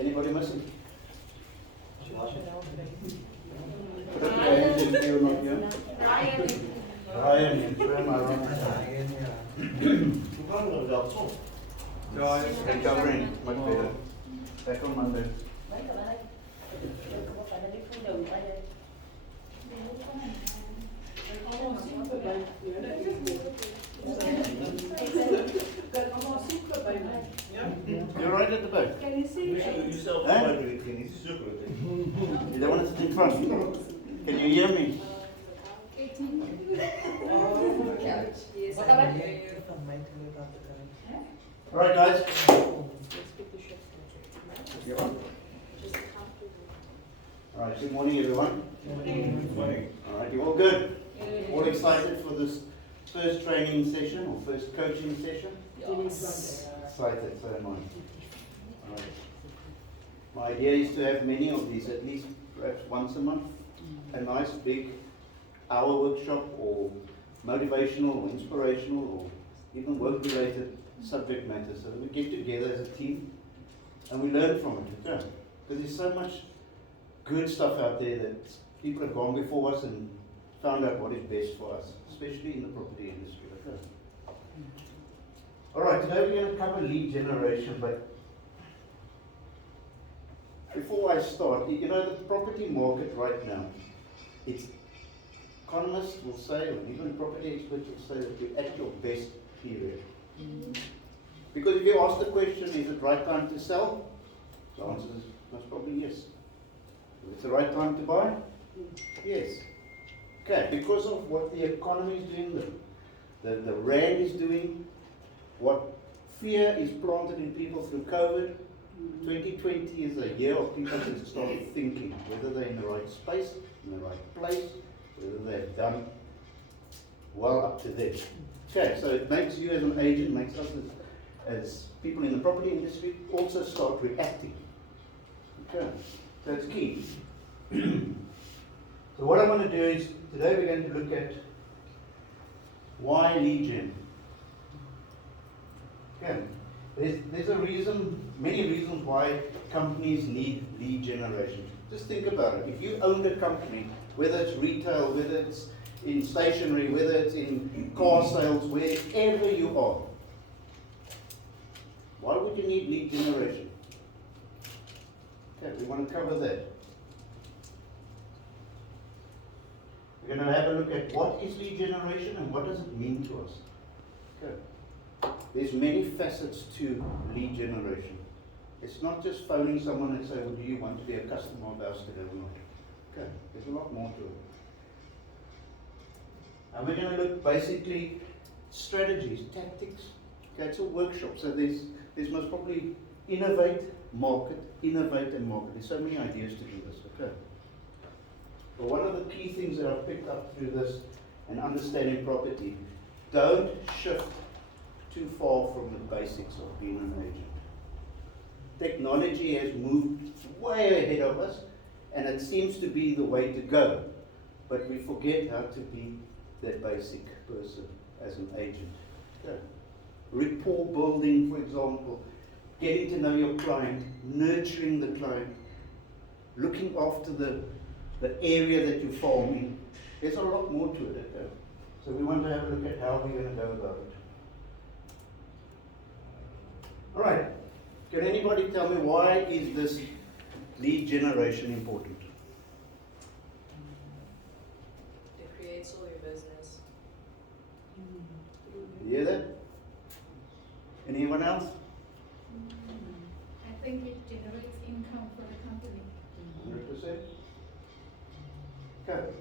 Anybody missing? Put up your hands if you're not here. Ryan, yes, where am I wrong? Recovering, much better. Back on Monday. You're right at the back. Can you see? You don't want to sit in front. Can you hear me? Alright guys. Alright, good morning everyone. Good morning. Alright, you all good? All excited for this first training session or first coaching session? Yes. Excited, so am I. Alright. My idea is to have many of these, at least perhaps once a month. A nice big hour workshop or motivational or inspirational or even work related subject matter, so that we get together as a team and we learn from it. Okay? Because there's so much good stuff out there that people have gone before us and found out what is best for us, especially in the property industry. Okay? Alright, today we're going to cover lead generation, but before I start, you know, the property market right now, it's economists will say, or even property experts will say that you're at your best period. Because if you ask the question, is it right time to sell? The answer is most probably yes. If it's the right time to buy? Yes. Okay, because of what the economy is doing, the rand is doing, what fear is planted in people through COVID, 2020 is a year of people to start thinking whether they're in the right space, in the right place, whether they've done well up to them. Okay, so it makes you as an agent, makes us as people in the property industry also start reacting. Okay, so it's key. So what I'm going to do is, today we're going to look at why lead gen. Okay, there's a reason, many reasons why companies need lead generation. Just think about it. If you own a company, whether it's retail, whether it's in stationery, whether it's in car sales, wherever you are, why would you need lead generation? Okay, we want to cover that. We're going to have a look at what is lead generation and what does it mean to us. Okay. There's many facets to lead generation. It's not just phoning someone and say, well, do you want to be a customer of ours today or not? Okay, there's a lot more to it. And we're going to look basically strategies, tactics. Okay, it's a workshop, so there's most probably innovate, market, innovate and market. There's so many ideas to do this, okay? But one of the key things that I've picked up through this and understanding property, don't shift too far from the basics of being an agent. Technology has moved way ahead of us, and it seems to be the way to go. But we forget how to be that basic person as an agent. Okay. Rapport building, for example, getting to know your client, nurturing the client, looking after the area that you're farming. There's a lot more to it. Okay. So we want to have a look at how we're going to go about it. All right. Can anybody tell me why is this lead generation important? It creates all your business. You hear that? Anyone else? I think it generates income for the company. 100%? Okay.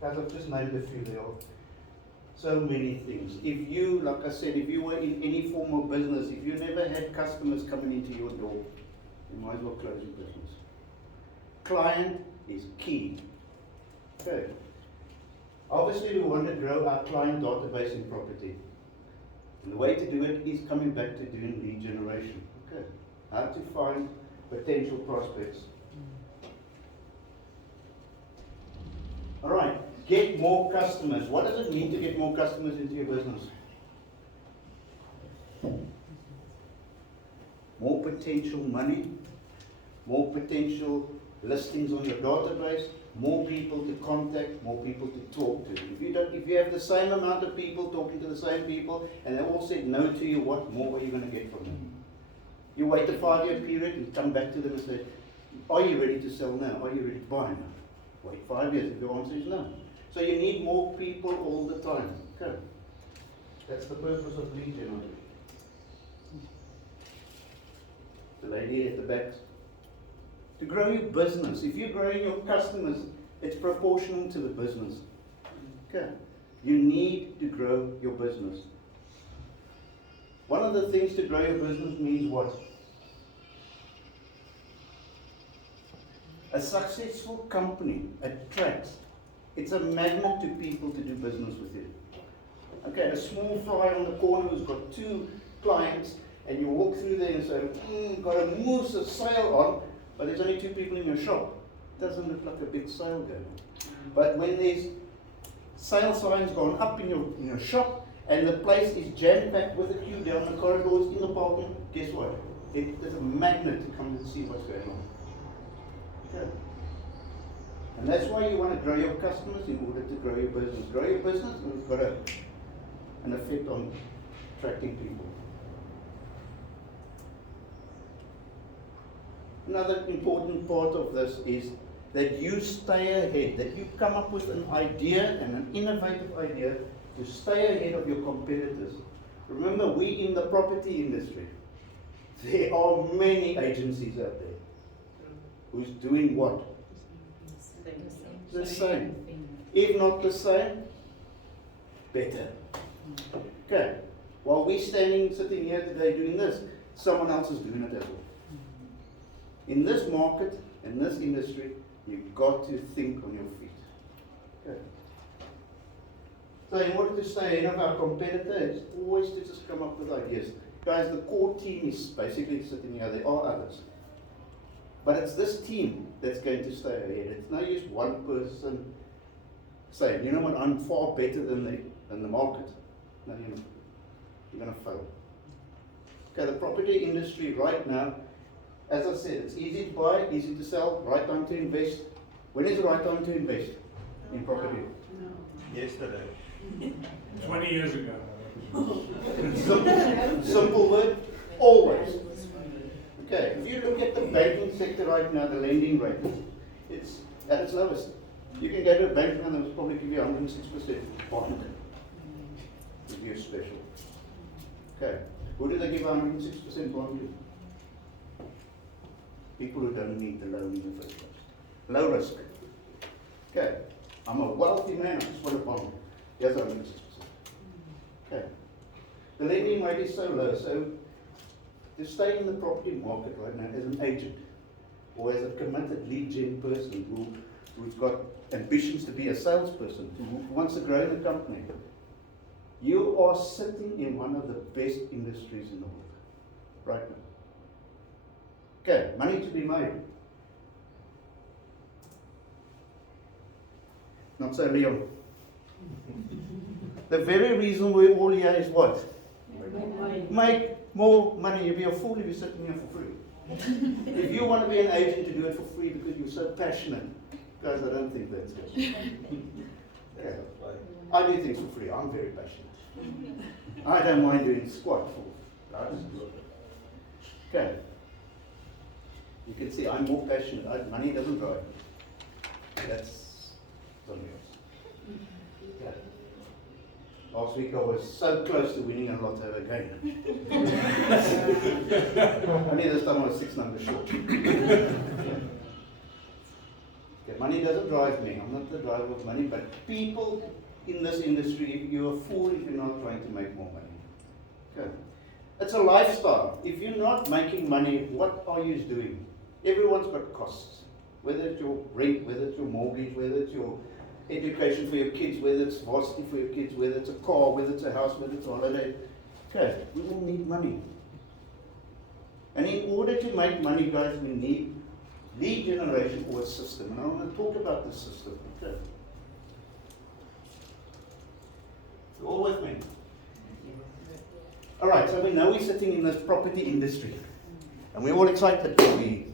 Guys, I've just named a few. There are so many things. If you, like I said, if you were in any form of business, if you never had customers coming into your door, you might as well close your business. Client is key. Okay. Obviously, we want to grow our client database in property. And the way to do it is coming back to doing lead generation. Okay. How to find potential prospects. All right. Get more customers. What does it mean to get more customers into your business? More potential money, more potential listings on your database, more people to contact, more people to talk to. If you have the same amount of people talking to the same people and they all said no to you, what more are you going to get from them? You wait a 5-year period and come back to them and say, are you ready to sell now? Are you ready to buy now? Wait 5 years if your answer is no. So you need more people all the time. Okay. That's the purpose of lead generation. The lady at the back. To grow your business. If you're growing your customers, it's proportional to the business. Okay. You need to grow your business. One of the things to grow your business means what? A successful company attracts. It's a magnet to people to do business with you. Okay, a small fry on the corner who's got 2 clients, and you walk through there and say, got a moose, a sale on, but there's only 2 people in your shop. Doesn't look like a big sale going on. But when there's sale signs gone up in your shop, and the place is jam-packed with a queue down the corridors, in the parking, guess what? It's a magnet to come and see what's going on. Okay. And that's why you want to grow your customers in order to grow your business. Grow your business, and it's got an effect on attracting people. Another important part of this is that you stay ahead, that you come up with an idea and an innovative idea to stay ahead of your competitors. Remember, we in the property industry, there are many agencies out there who's doing what? The same. If not the same, better. Okay. While we're sitting here today doing this, someone else is doing it as well. In this market, in this industry, you've got to think on your feet. Okay. So in order to stay ahead of our competitors, always to just come up with ideas. Guys, the core team is basically sitting here. There are others. But it's this team that's going to stay ahead. It's no use one person saying, you know what, I'm far better than the market. No, you're going to fail. Okay, the property industry right now, as I said, it's easy to buy, easy to sell, right time to invest. When is the right time to invest in property? Yesterday. 20 years ago. Simple word, always. Okay, if you look at the banking sector right now, the lending rate, it's at its lowest. You can go to a bank and they'll probably give you 106% bond. Give you a special. Okay, who do they give 106% bond to? People who don't need the loan in the first place. Low risk. Okay, I'm a wealthy man, I just want a bond. Here's 106%. Okay, the lending rate is so low, so to stay in the property market right now as an agent or as a committed lead gen person who's got ambitions to be a salesperson, who wants to grow in the company, you are sitting in one of the best industries in the world right now. Okay, money to be made. Not so, Leon. The very reason we're all here is what? Make more money. You'll be a fool if you're sitting here for free. If you want to be an agent to do it for free because you're so passionate, guys, I don't think that's good. Okay. I do things for free. I'm very passionate. I don't mind doing squat for. I just do it. Okay. You can see I'm more passionate. Money doesn't drive me. That's something else. Okay. Last week I was so close to winning a lotto again. Only this time I was 6 numbers short. Okay, money doesn't drive me. I'm not the driver of money, but people in this industry, you're a fool if you're not trying to make more money. Okay. It's a lifestyle. If you're not making money, what are you doing? Everyone's got costs. Whether it's your rent, whether it's your mortgage, whether it's your education for your kids, whether it's varsity for your kids, whether it's a car, whether it's a house, whether it's a holiday. Okay, we all need money. And in order to make money, guys, we need lead generation or a system. And I want to talk about this system. Okay. You all with me? Alright, so we know we're sitting in this property industry. And we're all excited to be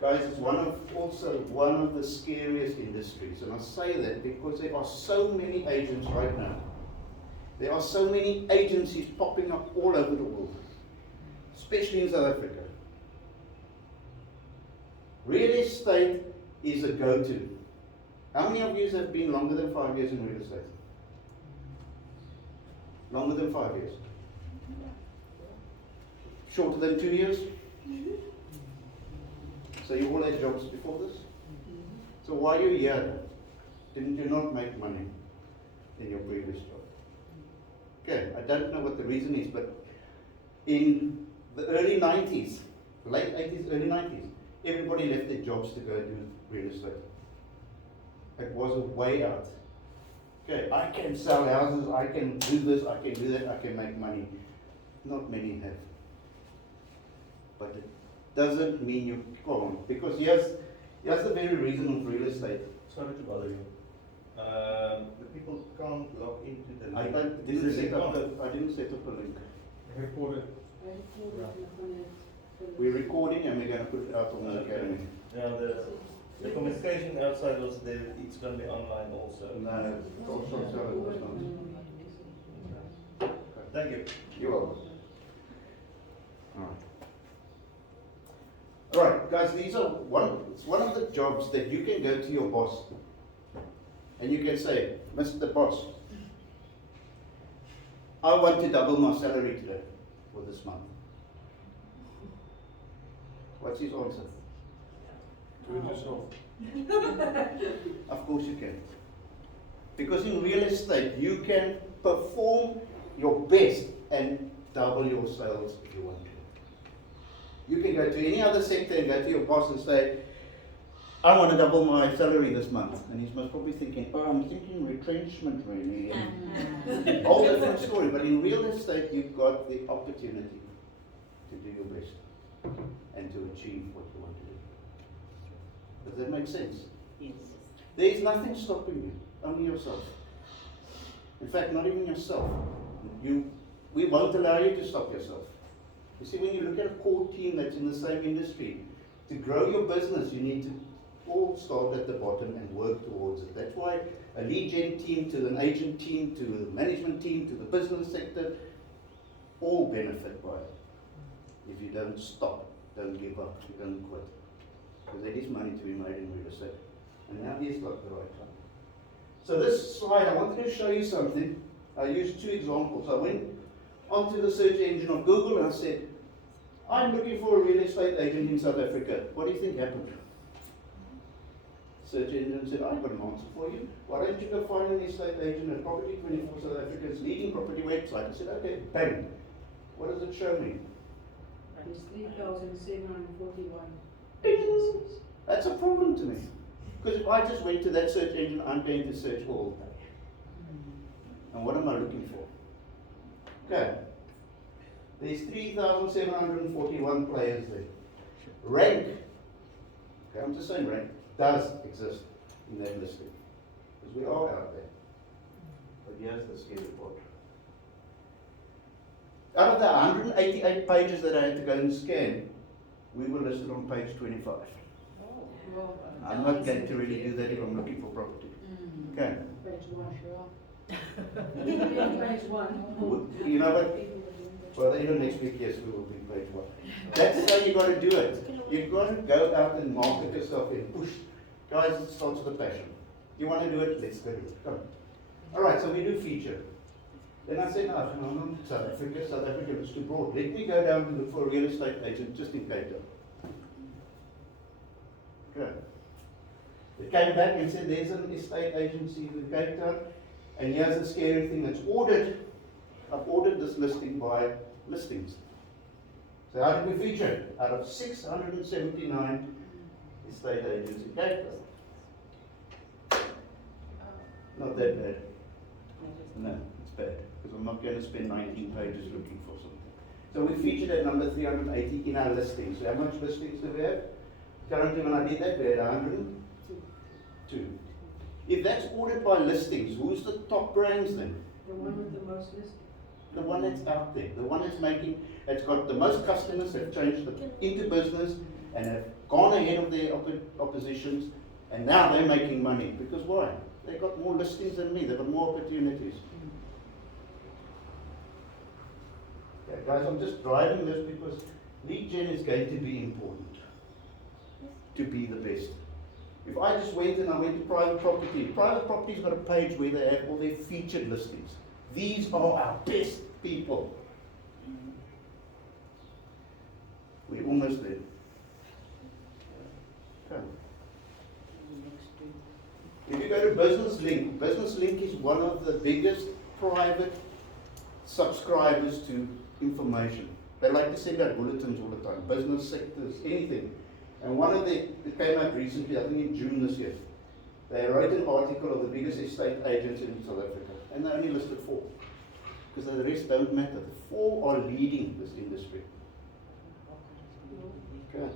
Guys, it's also one of the scariest industries, and I say that because there are so many agents right now. There are so many agencies popping up all over the world, especially in South Africa. Real estate is a go-to. How many of you have been longer than 5 years in real estate? Longer than 5 years? Shorter than 2 years? So you all had jobs before this? So why are you here? Didn't you not make money in your previous job? Okay, I don't know what the reason is, but in the early 90s, late 80s, early 90s, everybody left their jobs to go do real estate. It was a way out. Okay, I can sell houses, I can do this, I can do that, I can make money. Not many have. But it doesn't mean you can't, because here's the very reason of real estate. Sorry to bother you. The people can't log into the I link. didn't set up a link. Reported. We're recording and we're going to put it out on the academy. Now the communication outside was there. It's going to be online also. No, sorry. Thank you. You're welcome. Alright, guys, it's one of the jobs that you can go to your boss and you can say, Mr. Boss, I want to double my salary today for this month. What's his answer? Do it yourself. Of course you can. Because in real estate, you can perform your best and double your sales if you want to. You can go to any other sector and go to your boss and say, I want to double my salary this month. And he's most probably thinking, oh, I'm thinking retrenchment really. And whole different story. But in real estate, you've got the opportunity to do your best and to achieve what you want to do. Does that make sense? Yes. There is nothing stopping you, only yourself. In fact, not even yourself. We won't allow you to stop yourself. You see, when you look at a core team that's in the same industry, to grow your business, you need to all start at the bottom and work towards it. That's why a lead gen team to an agent team to the management team to the business sector all benefit by it. If you don't stop, don't give up, you don't quit. Because there is money to be made in real estate. And now is like the right time. So this slide, I wanted to show you something. I used two examples. I went onto the search engine of Google and I said, I'm looking for a real estate agent in South Africa. What do you think happened? Search engine said, I've got an answer for you. Why don't you go find an estate agent at Property 24 South Africa's leading property website? I said, okay, bang. What does it show me? It's 3,741 Ding. agencies. That's a problem to me. Because if I just went to that search engine, I'm going to search all day. And what am I looking for? Okay. There's 3,741 players there. Rank, okay, I'm just saying rank, does exist in that listing. Because we are out there. But here's the scary part. Out of the 188 pages that I had to go and scan, we were listed on page 25. Well, I'm not going to really do that if I'm looking for property. Okay. Page one, sure. Page one. You know what? Well, even next week, yes, we will be page one. That's how you got to do it. You've got to go out and market yourself and push. Guys, it starts with a passion. You want to do it? Let's go do it. Come. All right, so we do feature. Then I said, no, South Africa is too broad. Let me go down and look for a real estate agent just in Cape Town. Okay. They came back and said, there's an estate agency in Cape Town, and here's the scary thing that's ordered. I've ordered this listing by listings. So how did we feature it? Out of 679 estate agents in Cape Town. Not that bad. No, it's bad. Because I'm not going to spend 19 pages looking for something. So we featured at number 380 in our listings. So how much listings do we have? Currently when I did that, we had 102. If that's ordered by listings, who's the top brands then? The one with the most listed. The one that's out there, the one that's got the most customers, have changed into business and have gone ahead of their oppositions, and now they're making money. Because why? They've got more listings than me, they've got more opportunities. Yeah, guys, I'm just driving this because lead gen is going to be important to be the best. If I just went and I went to private property's got a page where they have all their featured listings. These are our best people. We're almost there. Okay. If you go to Business Link is one of the biggest private subscribers to information. They like to send out bulletins all the time, business sectors, anything. And one of it came out recently, I think in June this year. They wrote an article of the biggest estate agents in South Africa, and they only listed 4. Because the rest don't matter. The 4 are leading this industry. Okay.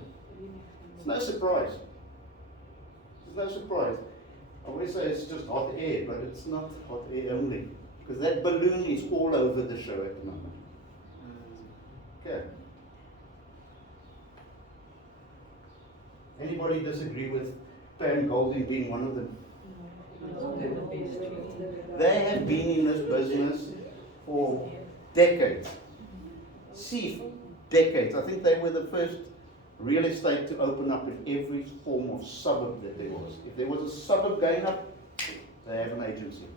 It's no surprise. It's no surprise. I always say it's just hot air, but it's not hot air only. Because that balloon is all over the show at the moment. Okay. Anybody disagree with Pan Golding being one of them? They have been in this business for decades. See, decades. I think they were the first real estate to open up in every form of suburb that there was. If there was a suburb going up, they have an agency.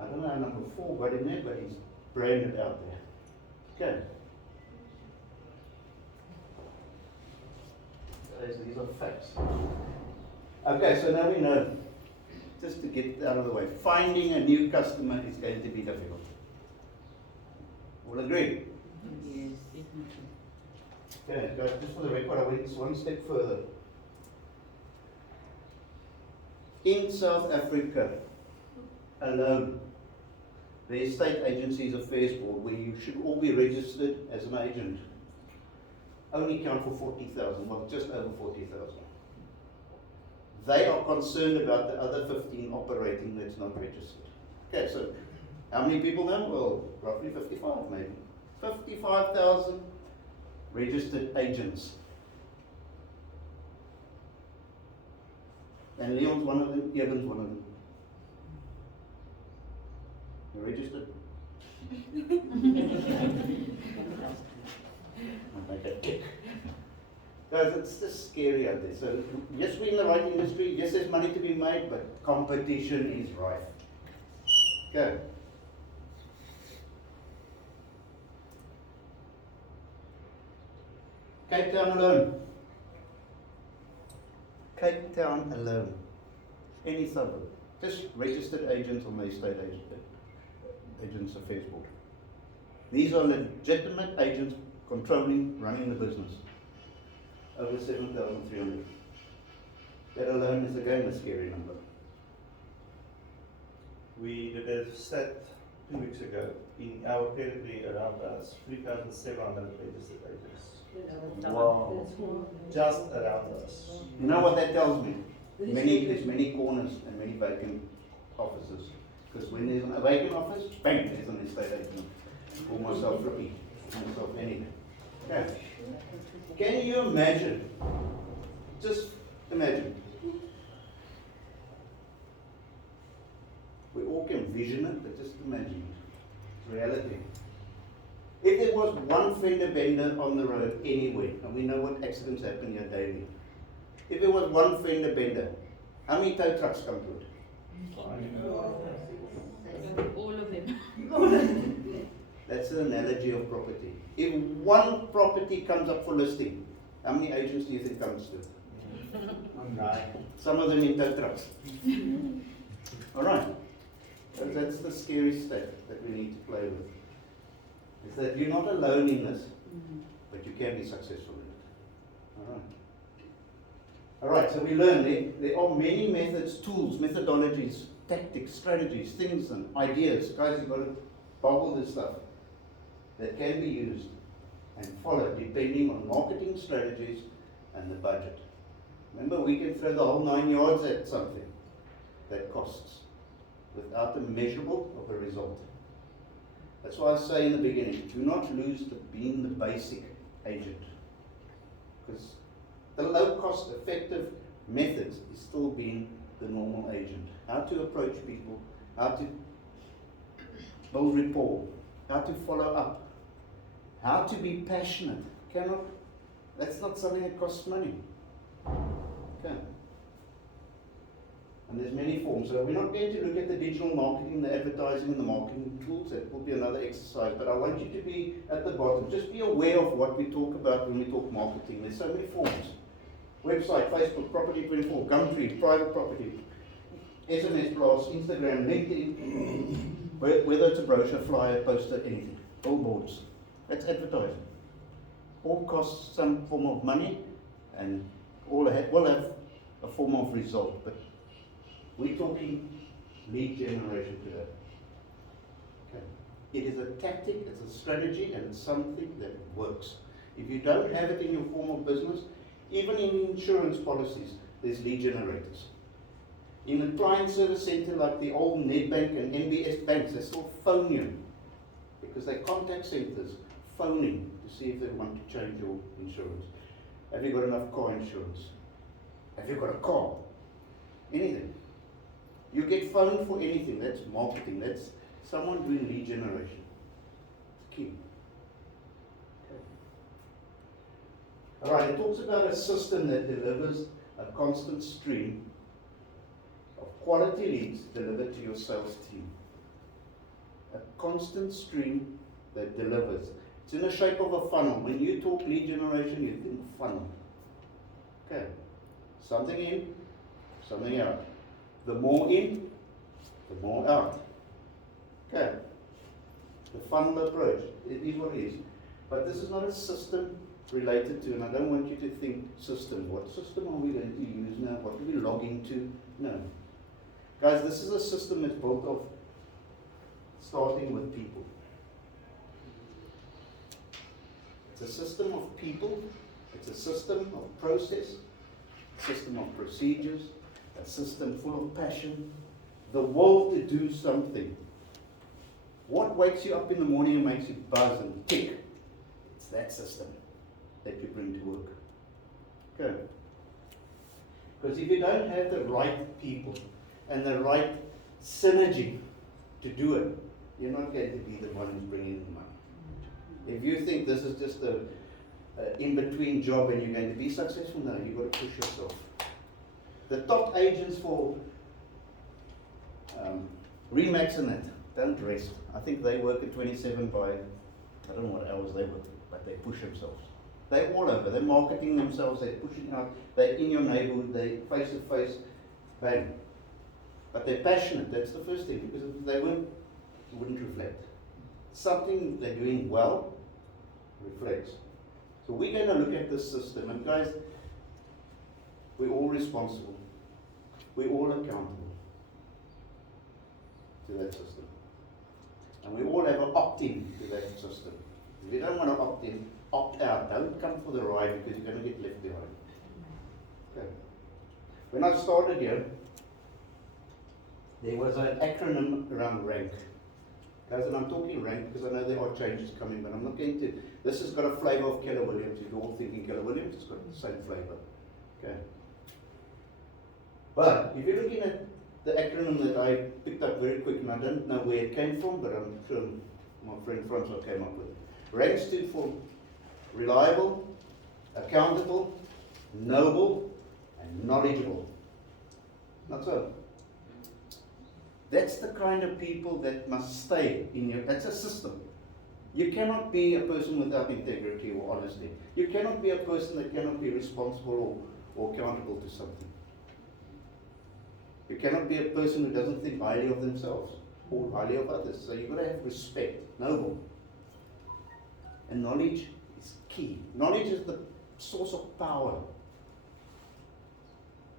I don't know how number 4 got in there, but he's branded out there. Okay. These are facts. Okay, so now we know, just to get out of the way, finding a new customer is going to be difficult. All agree? Yes, Okay, guys, just for the record, I went one step further. In South Africa alone, the Estate Agencies Affairs Board, where you should all be registered as an agent, only count for 40,000, well, just over 40,000. They are concerned about the other 15 operating that's not registered. Okay, so how many people now? Well, roughly 55 maybe. 55,000 registered agents. And Leon's one of them, Evan's one of them. You're registered? I'll make a tick. Guys, it's just scary out there. So, yes, we're in the right industry. Yes, there's money to be made, but competition is rife. Okay. Cape Town alone. Cape Town alone. Any suburb. Just registered agents on the Estate Agents Affairs Board. These are legitimate agents controlling, running the business. Over 7,300. That alone is again a scary number. We did a stat 2 weeks ago. In our territory around us, 3,700 registered agents. Wow. Just around us. You know what that tells me? There's many corners and many vacant offices. Because when there's a vacant office, bang, there's an estate agent. Call myself rookie. Call myself anything. Okay. Can you imagine? Just imagine. We all can vision it, but just imagine it. It's reality. If there was one fender bender on the road anywhere, and we know what accidents happen here daily. If there was one fender bender, how many tow trucks come to it? all of them. That's an analogy of property. If one property comes up for listing, how many agents do you think comes to it? One guy. Some of them in tow trucks. Alright. So that's the scary state that we need to play with. Is that you're not alone in this, but you can be successful in it. Alright, so we learn there are many methods, tools, methodologies, tactics, strategies, things and ideas. Guys, you've got to boggle this stuff that can be used and followed depending on marketing strategies and the budget. Remember, we can throw the whole 9 yards at something that costs without a measurable of a result. That's why I say in the beginning, do not lose being the basic agent. Because the low-cost, effective methods is still being the normal agent. How to approach people, how to build rapport, how to follow up, how to be passionate. That's not something that costs money. Okay. And there's many forms. So we're not going to look at the digital marketing, the advertising and the marketing tools. That will be another exercise. But I want you to be at the bottom. Just be aware of what we talk about when we talk marketing. There's so many forms. Website, Facebook, Property 24, Gumtree, private property, SMS blast, Instagram, LinkedIn, whether it's a brochure, flyer, poster, anything. Billboards. That's advertising. All costs some form of money and all will have a form of result. But we're talking lead generation today. Okay. It is a tactic, it's a strategy, and it's something that works. If you don't have it in your form of business, even in insurance policies, there's lead generators. In a client service center like the old Nedbank and NBS banks, they still phone you because they're contact centers phoning to see if they want to change your insurance. Have you got enough car insurance? Have you got a car? Anything. You get phoned for anything. That's marketing. That's someone doing lead generation. It's key. Okay. Alright, it talks about a system that delivers a constant stream of quality leads delivered to your sales team. A constant stream that delivers. It's in the shape of a funnel. When you talk lead generation, you think funnel. Okay. Something in, something out. The more in, the more out. Okay. The funnel approach. It is what it is. But this is not a system related to, and I don't want you to think system. What system are we going to use now? What do we log into? No. Guys, this is a system that's built of starting with people. It's a system of people. It's a system of process. A system of procedures. A system full of passion, the will to do something. What wakes you up in the morning and makes you buzz and tick? It's that system that you bring to work. Okay. Because if you don't have the right people and the right synergy to do it, you're not going to be the one who's bringing the money. If you think this is just a in-between job and you're going to be successful, no, you've got to push yourself. The top agents for Remax and that don't rest. I think they work at 27 by, I don't know what hours they work, but they push themselves. They're all over. They're marketing themselves. They're pushing out. They're in your neighborhood. They're face to face. Bang. But they're passionate. That's the first thing. Because if they weren't, it wouldn't reflect. Something they're doing well reflects. So we're going to look at this system. And guys, we're all responsible. We're all accountable to that system. And we all have an opt-in to that system. If you don't want to opt in, opt out. Don't come for the ride because you're going to get left behind. Okay. When I started here, there was an acronym around rank. Guys, and I'm talking rank because I know there are changes coming, but I'm not going to. This has got a flavour of Keller Williams. If you're all thinking Keller Williams, it's got the same flavour. Okay. But if you're looking at the acronym that I picked up very quick, and I don't know where it came from, but I'm sure my friend Francois came up with it. Rank stood for reliable, accountable, noble, and knowledgeable. Not so. That's the kind of people that must stay in your, that's a system. You cannot be a person without integrity or honesty. You cannot be a person that cannot be responsible or accountable to something. You cannot be a person who doesn't think highly of themselves or highly of others. So you've got to have respect, noble. And knowledge is key. Knowledge is the source of power.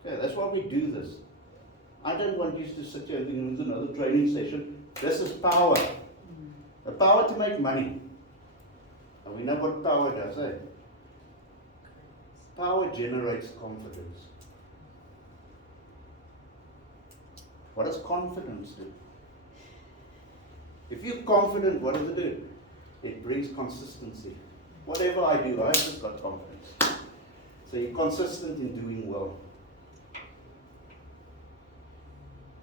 Okay, that's why we do this. I don't want you to sit here and think it's another training session. This is power. The power to make money. And we know what power does, eh? Power generates confidence. What does confidence do? If you're confident, what does it do? It brings consistency. Whatever I do, I've just got confidence. So you're consistent in doing well.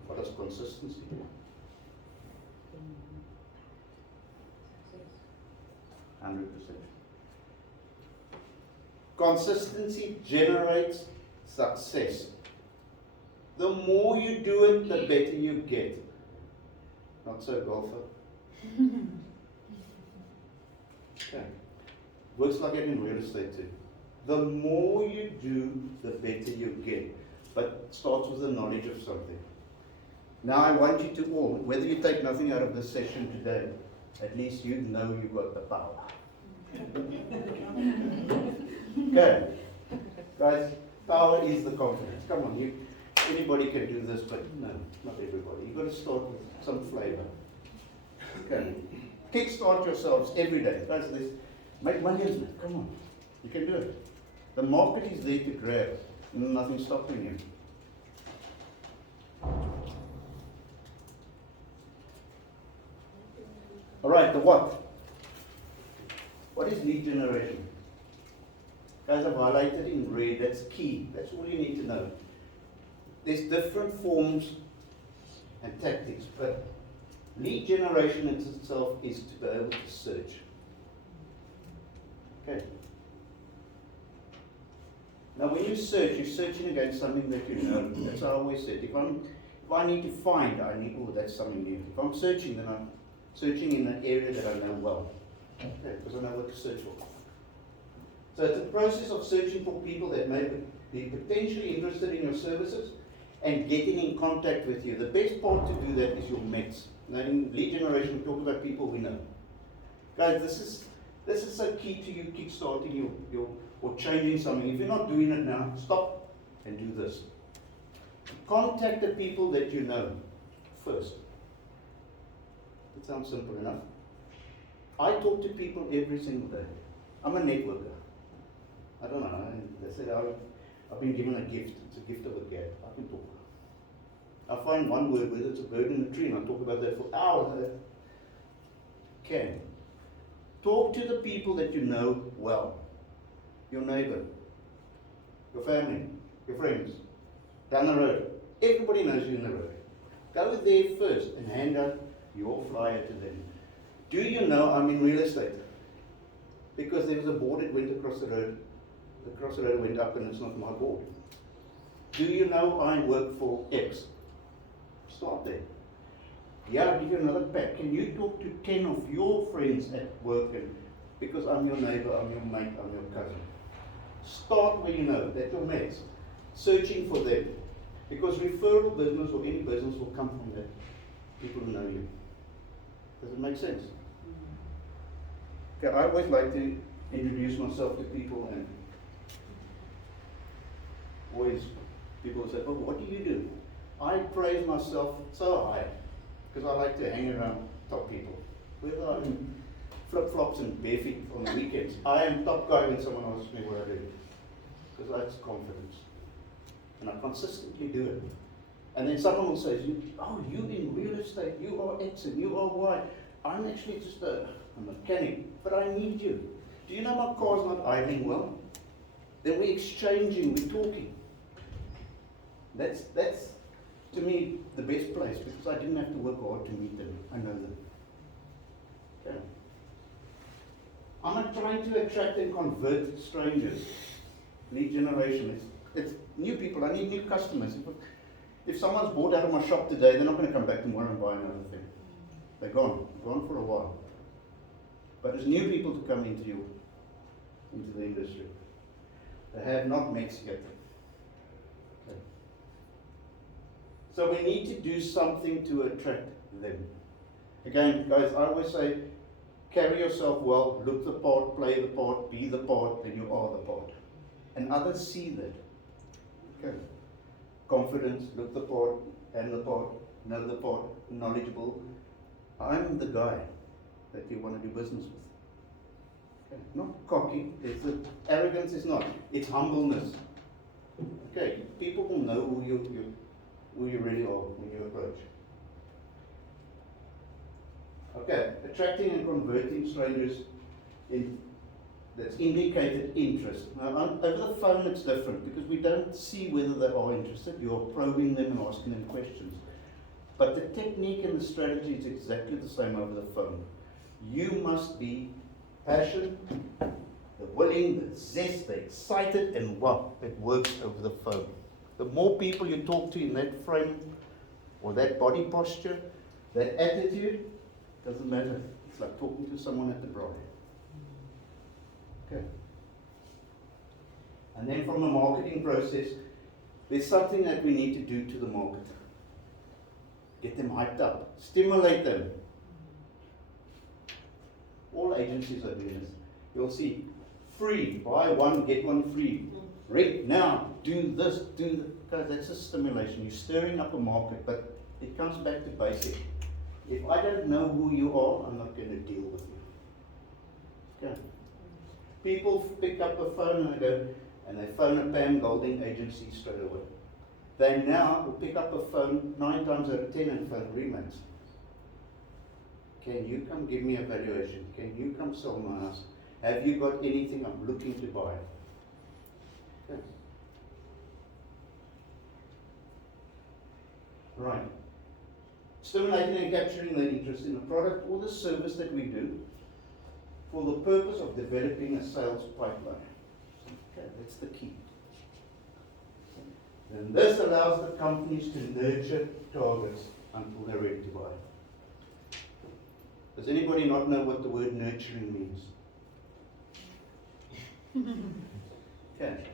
What is consistency? 100%. Consistency generates success. The more you do it, the better you get. Not so, golfer. Okay. Works like that in real estate too. The more you do, the better you get. But it starts with the knowledge of something. Now I want you to all, whether you take nothing out of this session today, at least you know you got the power. Okay. Guys, power is the confidence. Come on, anybody can do this, but no, not everybody. You've got to start with some flavor. Okay. Kickstart yourselves every day. Guys, make millions, man. Come on. You can do it. The market is there to grab. Nothing's stopping you. All right, the what? What is lead generation? Guys, I've highlighted in red. That's key. That's all you need to know. There's different forms and tactics, but lead generation in itself is to be able to search. Okay. Now, when you search, you're searching against something that you know. That's what I always said. If I need to find, that's something new. If I'm searching, then I'm searching in an area that I know well. Okay, because I know what to search for. So it's a process of searching for people that may be potentially interested in your services and getting in contact with you. The best part to do that is your mates. Now in lead generation, we talk about people we know. Guys, this is so key to you kickstarting your or changing something. If you're not doing it now, stop and do this. Contact the people that you know first. It sounds simple enough. I talk to people every single day. I'm a networker. I don't know. They said I've been given a gift. It's a gift of a gap. I can talk. I find one word, whether it's a bird in a tree, and I talk about that for hours. Can. Talk to the people that you know well. Your neighbor, your family, your friends, down the road. Everybody knows you in the road. Go there first and hand out your flyer to them. Do you know I'm in real estate? Because there was a board that went across the road. Across the road went up and it's not my board. Do you know I work for X? Start there. Yeah, I'll give you another pack. Can you talk to 10 of your friends at work? And because I'm your neighbor, I'm your mate, I'm your cousin. Start where you know, that's your mates. Searching for them. Because referral business or any business will come from that. People who know you. Does it make sense? Okay, I always like to introduce myself to people, and always people say, oh, what do you do? I praise myself so high because I like to hang around top people. Whether I'm in flip-flops and bare feet on the weekends, I am top guy when someone asks me what I do. Because that's confidence. And I consistently do it. And then someone will say, oh, you in real estate, you are X and you are Y. I'm actually just a mechanic, but I need you. Do you know my car's not idling well? Then we're exchanging, we're talking. That's to me the best place, because I didn't have to work hard to meet them. I know them. Okay. I'm not trying to attract and convert strangers. Lead generation. It's new people. I need new customers. If someone's bought out of my shop today, they're not going to come back tomorrow and buy another thing. They're gone for a while. But there's new people to come into the industry. They have not met yet. Okay. So we need to do something to attract them. Again, guys, I always say, carry yourself well, look the part, play the part, be the part, then you are the part. And others see that. Okay. Confidence, look the part, and the part, know the part, knowledgeable. I'm the guy that you want to do business with. Okay. Not cocky, arrogance is not, it's humbleness. Okay, people will know who you really are when you approach. Okay, attracting and converting strangers that's indicated interest. Now, over the phone it's different because we don't see whether they are interested. You are probing them and asking them questions. But the technique and the strategy is exactly the same over the phone. You must be passionate, the willing, the zest, the excited, and wow, it works over the phone. The more people you talk to in that frame, or that body posture, that attitude, doesn't matter. It's like talking to someone at the bar. Okay. And then from the marketing process, there's something that we need to do to the market. Get them hyped up, stimulate them. All agencies are doing this. You'll see, free, buy one, get one free. Right now, do this, do that. Guys, that's a stimulation. You're stirring up a market, but it comes back to basic. If I don't know who you are, I'm not going to deal with you. Okay. People pick up the phone and they phone a Pam Golding agency straight away. They now will pick up a phone 9 times out of 10 and phone Remax. Can you come give me a valuation? Can you come sell my house? Have you got anything I'm looking to buy? Okay. Right. Stimulating and capturing the interest in the product or the service that we do for the purpose of developing a sales pipeline. Okay, that's the key. And this allows the companies to nurture targets until they're ready to buy. Does anybody not know what the word nurturing means? Okay.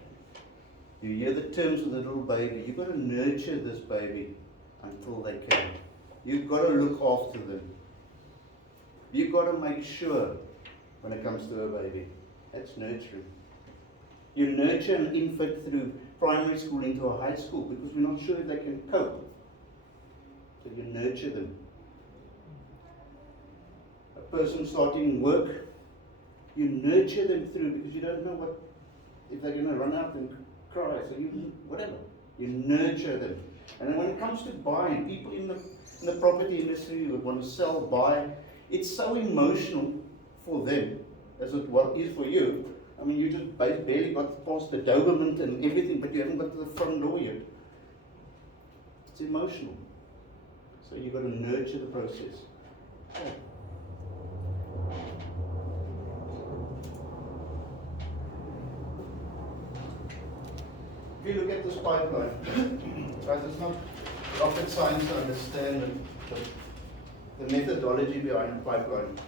You hear the terms with a little baby. You've got to nurture this baby until they can. You've got to look after them. You've got to make sure when it comes to a baby. That's nurturing. You nurture an infant through primary school into a high school because we're not sure if they can cope. So you nurture them. A person starting work, you nurture them through because you don't know what if they're going to run out and cry. So you whatever. You nurture them. And then when it comes to buying, people in the property industry who want to sell, buy, it's so emotional for them as it what is for you. I mean, you just barely got past the Doberman and everything, but you haven't got to the front door yet. It's emotional. So you've got to nurture the process. Yeah. If you look at this pipeline, guys, it's not rocket science to understand the methodology behind a pipeline.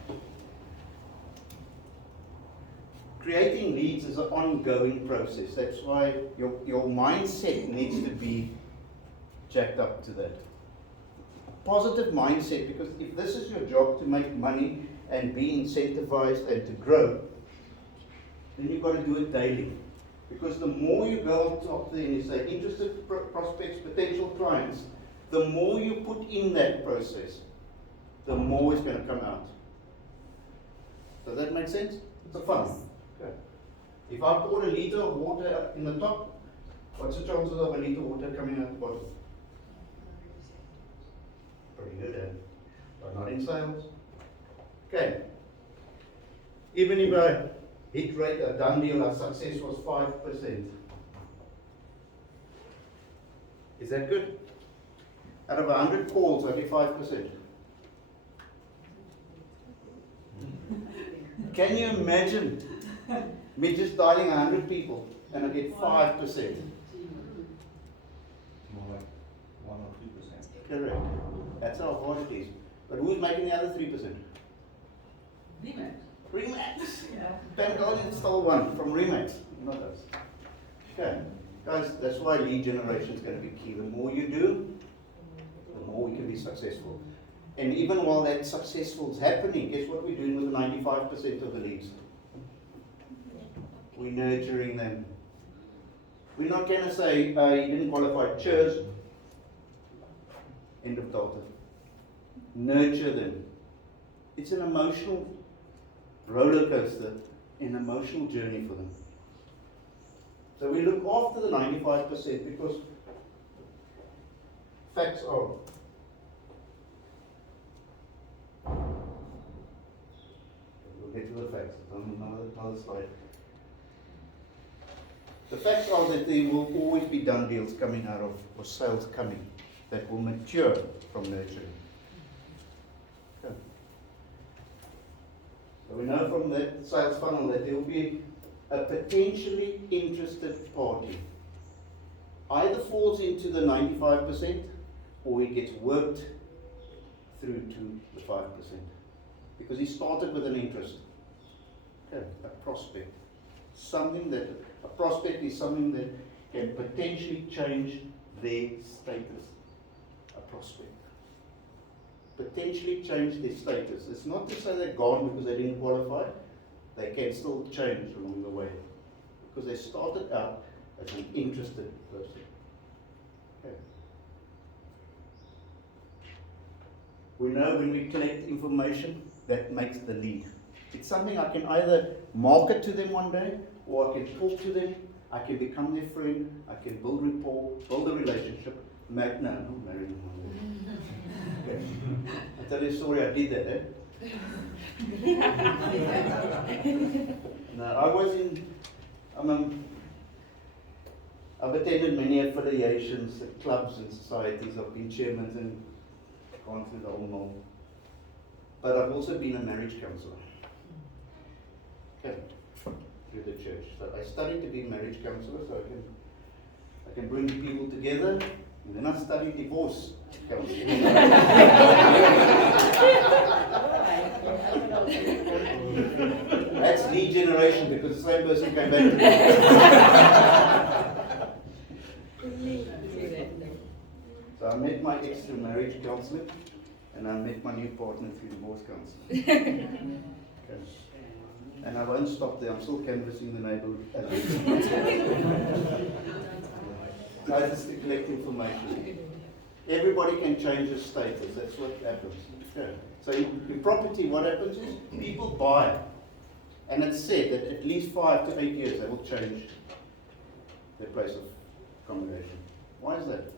Creating leads is an ongoing process. That's why your mindset needs to be jacked up to that. Positive mindset, because if this is your job to make money and be incentivized and to grow, then you've got to do it daily. Because the more you go up there and you say interested prospects, potential clients, the more you put in that process, the more is going to come out. Does that make sense? It's a fun. Okay. If I pour a liter of water in the top, what's the chances of a liter of water coming out the bottom? Pretty good, but not in sales. Okay. Even if I hit rate, a done deal, our success was 5%. Is that good? Out of 100 calls, I get 5%. Can you imagine me just dialing 100 people and I get 5%? More like 1 or 2%. Correct. That's how hard it is. But who's making the other 3%? Remax. Remax. Yeah. Pangolin install one from Remax, not us. Okay, guys, that's why lead generation is going to be key. The more you do, the more we can be successful. And even while that successful is happening, guess what we're doing with the 95% of the leads? We're nurturing them. We're not going to say, you didn't qualify, cheers. End of data. Nurture them. It's an emotional roller coaster, an emotional journey for them. So we look after the 95% because facts are. We'll get to the facts. on another slide. The facts are that there will always be done deals coming out of, or sales coming, that will mature from nurturing. Okay. So we know from that sales funnel that there will be a potentially interested party. Either falls into the 95% or he gets worked through to the 5%. Because he started with an interest. Okay, a prospect. A prospect is something that can potentially change their status. A prospect. Potentially change their status. It's not to say they're gone because they didn't qualify. They can still change along the way. Because they started out as an interested person. Okay. We know when we collect information, that makes the lead. It's something I can either market to them one day, or I can talk to them, I can become their friend, I can build rapport, build a relationship. No, not marry them one day. Okay. I tell you a story, I did that, No, I was I've attended many affiliations, clubs and societies. I've been chairman and gone through the whole norm. But I've also been a marriage counsellor. Okay, through the church. So I studied to be a marriage counsellor, so I can bring people together. And then I studied divorce counselling. That's lead generation because the same person came back to me. So I met my ex through marriage counselling, and I met my new partner through divorce counselling. Okay. And I won't stop there, I'm still canvassing the neighbourhood. I just to collect information. Everybody can change their status, that's what happens. Okay. So in property, what happens is people buy. And it's said that at least 5 to 8 years they will change their place of accommodation. Why is that?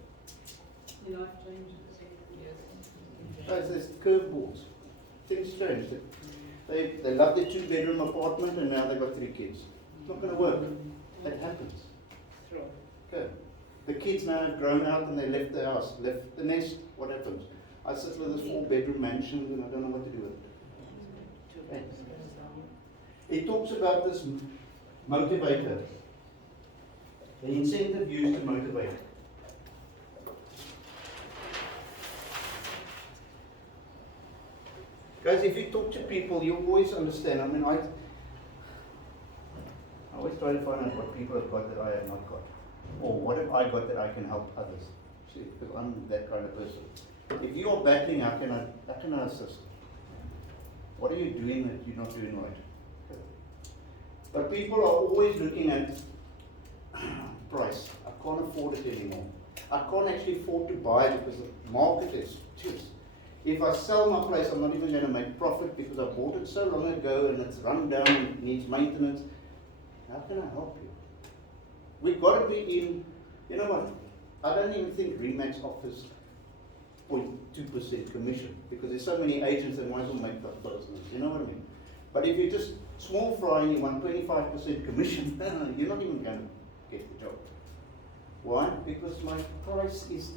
Your life changes. Guys, there's curveballs. Things change. They love their 2-bedroom apartment and now they've got 3 kids. It's not going to work. That happens. Okay. The kids now have grown out and they left the house, left the nest. What happens? I sit with this 4-bedroom mansion and I don't know what to do with it. It talks about this motivator. The incentive used to motivate. Guys, if you talk to people, you always understand. I mean, I always try to find out what people have got that I have not got. Or what have I got that I can help others. See, because I'm that kind of person. If you are battling, how can I assist? What are you doing that you're not doing right? Okay. But people are always looking at price. I can't afford it anymore. I can't actually afford to buy it because the market is just. If I sell my place, I'm not even going to make profit because I bought it so long ago and it's run down and needs maintenance. How can I help you? We've got to be in, you know what? I don't even think Remax offers 0.2% commission because there's so many agents that might as well make that business. You know what I mean? But if you're just small fry and you want 25% commission, you're not even going to get the job. Why? Because my price is,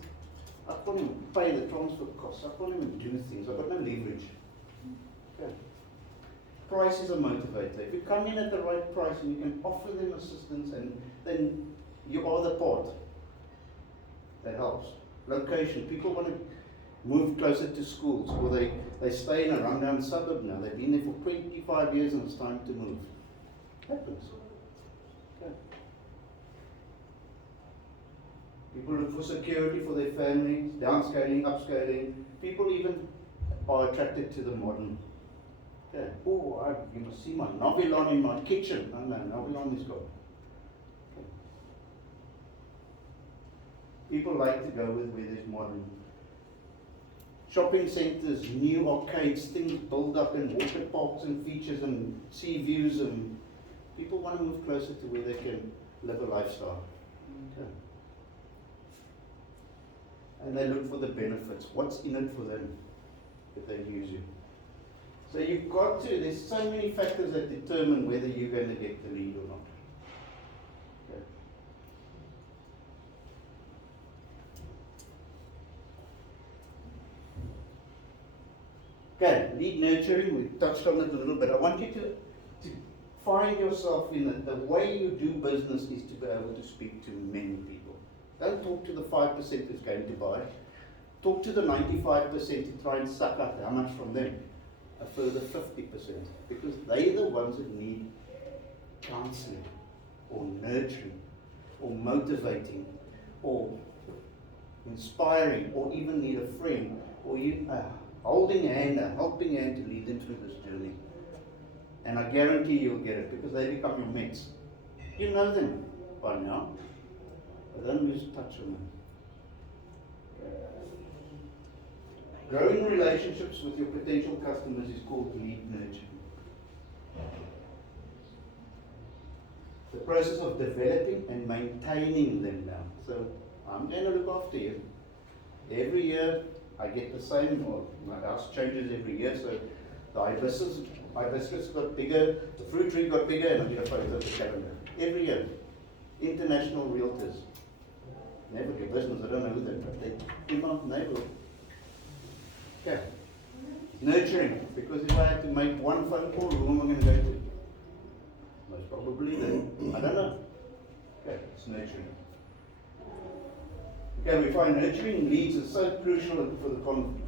I can't even pay the transfer costs. I can't even do things. I've got no leverage. Okay. Price is a motivator. If you come in at the right price and you can offer them assistance, and then you are the part. That helps. Location. People want to move closer to schools, or they stay in a rundown suburb now. They've been there for 25 years and it's time to move. Happens. Okay. People look for security for their families, downscaling, upscaling. People even are attracted to the modern. Okay. Oh, you must see my Novilon in my kitchen. No, Novilon is gone. Okay. People like to go with where there's modern. Shopping centres, new arcades, things build up in water parks and features and sea views, and people want to move closer to where they can live a lifestyle. Okay. And they look for the benefits. What's in it for them if they use you? So you've got to, there's so many factors that determine whether you're going to get the lead or not. Okay, lead nurturing, we touched on it a little bit. I want you to find yourself in it. The way you do business is to be able to speak to many people. Don't talk to the 5% who's going to buy. Talk to the 95% to try and suck up how much from them? A further 50%. Because they're the ones that need counseling, or nurturing, or motivating, or inspiring, or even need a friend, or you holding a hand, a helping hand to lead them through this journey. And I guarantee you'll get it because they become your mates. You know them by now, but don't lose touch on them. Growing relationships with your potential customers is called lead nurturing. The process of developing and maintaining them now. So I'm going to look after you. Every year I get the same, or my house changes every year, so the hibiscus got bigger, the fruit tree got bigger, and I get a photo of the calendar. Every year. International realtors. Never do business, I don't know who they are, but they in my neighborhood. Okay. Nurturing, because if I had to make one phone call, who am I going to go to? Most probably them. I don't know. Okay, it's nurturing. Okay, we find nurturing leads is so crucial for the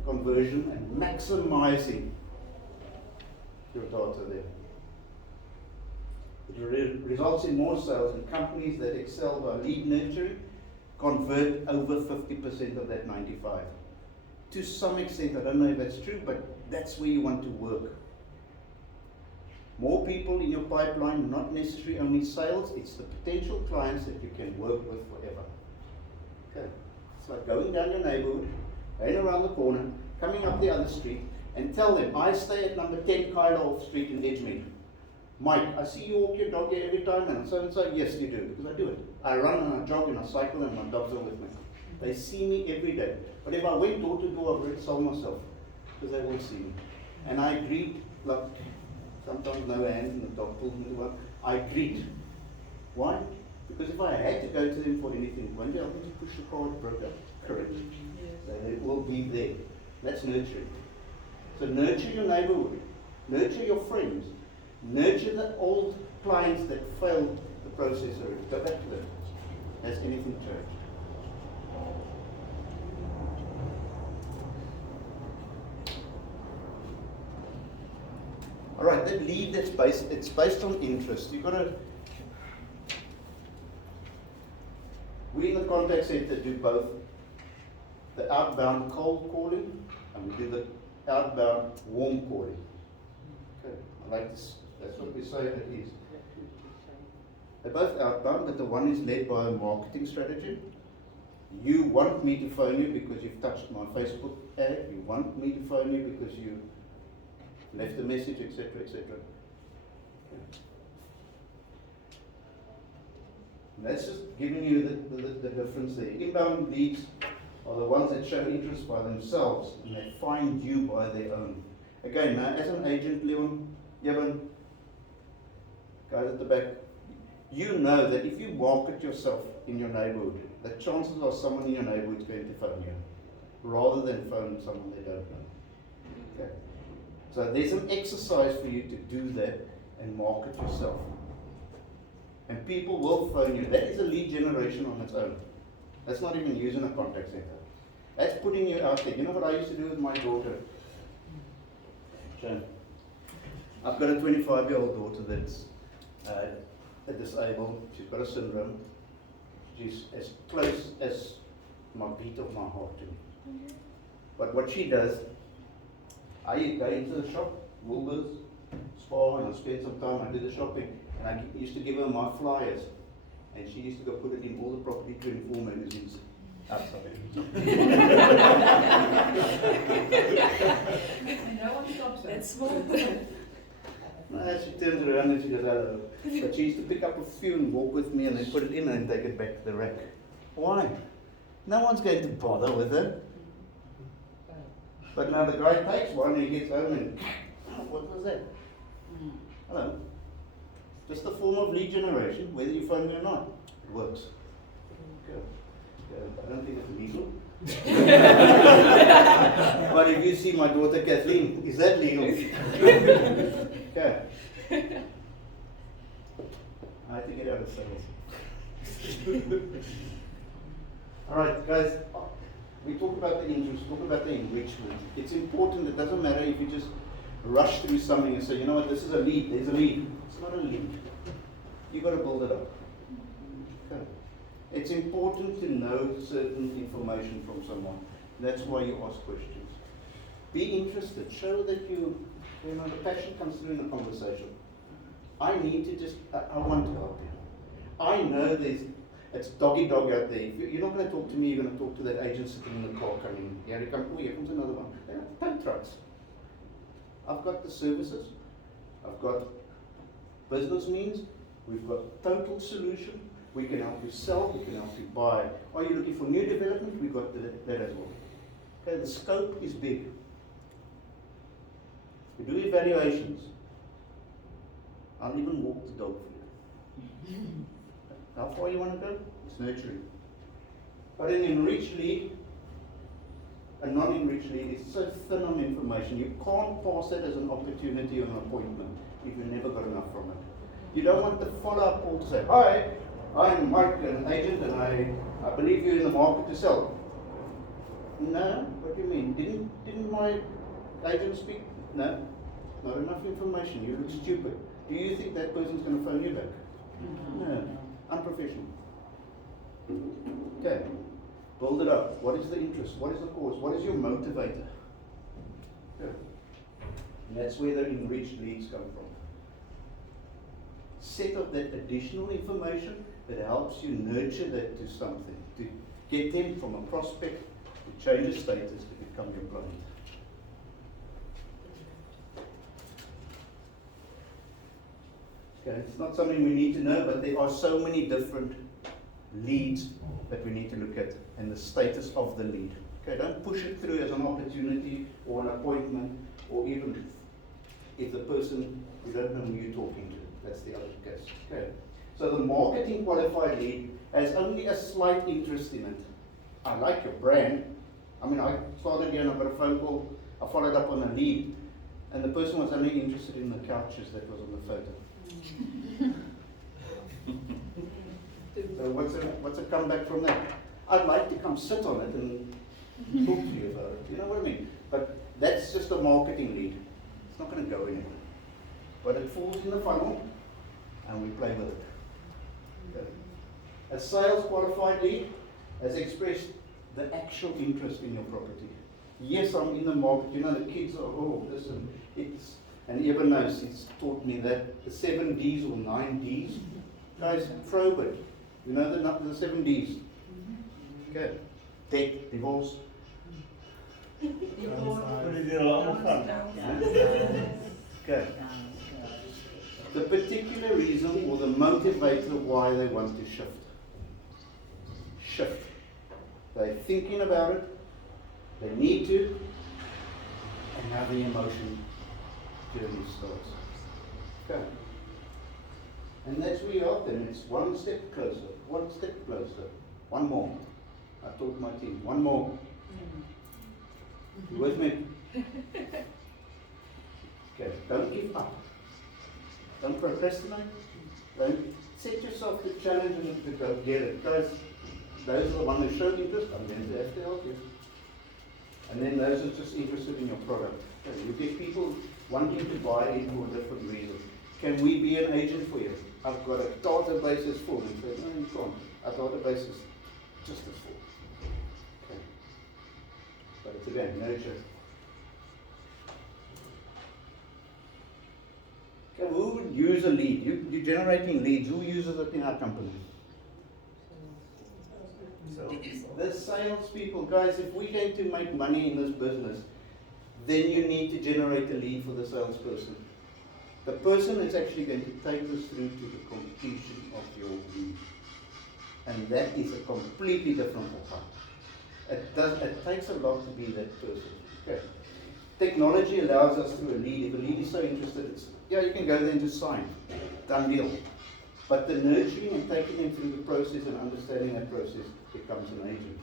conversion and maximizing your data there. It results in more sales, and companies that excel by lead nurturing convert over 50% of that 95. To some extent, I don't know if that's true, but that's where you want to work. More people in your pipeline, not necessarily only sales, it's the potential clients that you can work with forever. Okay. It's like going down your neighborhood, going around the corner, coming up the other street, and tell them, I stay at number 10 Kyle Street in Edgemead. Mike, I see you walk your dog here every time, and so, yes you do, because I do it. I run and I jog and I cycle and my dogs are with me. They see me every day. But if I went door to door, I would sell myself, because they won't see me. And I greet, like, sometimes no hands and the dog pulls me to one. I greet. Why? Because if I had to go to them for anything, one day I'm going to push the car with broker. Correct. They will be there. That's nurturing. So nurture your neighborhood. Nurture your friends. Nurture the old clients that failed the process already. Go back to them. Has anything changed? Alright, that lead it's based on interest. You've got to. We in the contact center do both the outbound cold calling and we do the outbound warm calling. Okay, I like this. That's what we say it is. They're both outbound, but the one is led by a marketing strategy. You want me to phone you because you've touched my Facebook ad. You want me to phone you because you left a message, etc., etc. Okay. That's just giving you the difference there. Inbound leads are the ones that show interest by themselves and they find you by their own. Again, now as an agent, Leon, Yevon, guys at the back, you know that if you market yourself in your neighborhood, the chances are someone in your neighborhood is going to phone you, rather than phone someone they don't know. Okay. So there's an exercise for you to do that and market yourself. And people will phone you. That is a lead generation on its own. That's not even using a contact center. That's putting you out there. You know what I used to do with my daughter? Jan. I've got a 25-year-old daughter that's disabled. She's got a syndrome. She's as close as my beat of my heart to me. But what she does, I go into the shop, Woolworths, Spar, and I spend some time, I do the shopping, and I used to give her my flyers, and she used to go put it in all the Property 24 magazines outside. And no one stops her. That's small. No, she turns around and she goes, hello. But she used to pick up a few and walk with me and then put it in and take it back to the rack. Why? No one's going to bother with her. But now the guy takes one and he gets home and What was that? Hello. Just a form of lead generation, whether you phone me or not. It works. Okay. I don't think it's legal. But if you see my daughter Kathleen, is that legal? Okay. I had to get out of sales. Alright, guys, we talk about the interest, talk about the enrichment. It's important, it doesn't matter if you just rush through something and say, you know what, this is a lead, there's a lead. It's not a lead. You've got to build it up. Okay. It's important to know certain information from someone. That's why you ask questions. Be interested. Show that you know, the passion comes through in the conversation. I need to just, I want to help you. I know it's doggy dog out there. You're not going to talk to me, you're going to talk to that agent sitting in the car coming. Here he comes, oh, here comes another one. Tow trucks. I've got the services. I've got business means. We've got total solution. We can help you sell, we can help you buy. Are you looking for new development? We've got that as well. Okay, the scope is big. We do evaluations. I'll even walk the dog for you. How far you want to go? It's nurturing. But an enriched lead, a non-enriched lead is so thin on information. You can't pass it as an opportunity or an appointment if you've never got enough from it. You don't want the follow-up call to say, hi, I'm Mike, an agent, and I believe you're in the market to sell. No, what do you mean? Didn't my agent speak? No, not enough information. You look stupid. Do you think that person's going to phone you back? No, unprofessional. Okay, build it up. What is the interest? What is the cause? What is your motivator? Okay. And that's where the enriched leads come from. Set up that additional information that helps you nurture that to something, to get them from a prospect to change the status to become your client. Okay, it's not something we need to know, but there are so many different leads that we need to look at and the status of the lead. Okay, don't push it through as an opportunity or an appointment, or even if the person, you don't know who you're talking to. That's the other case. Okay. So the marketing qualified lead has only a slight interest in it. I like your brand. I mean, I started here and I got a phone call. I followed up on a lead, and the person was only interested in the couches that was on the photo. So what's a comeback from that? I'd like to come sit on it and talk to you about it. You know what I mean? But that's just a marketing lead. It's not going to go anywhere. But it falls in the funnel, and we play with it. Okay. A sales qualified lead has expressed the actual interest in your property. Yes, I'm in the market. You know, the kids are, oh, listen, and everyone knows, it's taught me that the 7 Ds or 9 Ds. Guys, probe it. You know the 7 Ds. Okay. Debt, divorce. Okay. The particular reason or the motivator why they want to shift. Shift. They're thinking about it, they need to, and now the emotion journey starts. Okay. And that's where you are then. It's one step closer, one more. I taught my team, one more. You with me? Okay, don't give up. Don't procrastinate. Don't set yourself the challenge and to go get it. Guys, those are the ones who showed interest, I'm going to have to help you. And then those who are just interested in your product. Okay, you get people wanting to buy in for a different reason. Can we be an agent for you? I've got a database as full. And say, no, you can't. Our database is just as full. Okay. But it's again, nurture. Okay, who would use a lead? You're generating leads. Who uses it in our company? The salespeople, guys, if we're going to make money in this business, then you need to generate a lead for the salesperson. The person is actually going to take us through to the completion of your lead. And that is a completely different part. It takes a lot to be that person. Okay. Technology allows us through a lead. If a lead is so interested, it's, yeah, you can go there and just sign. Done deal. But the nurturing and taking them through the process and understanding that process becomes an agent.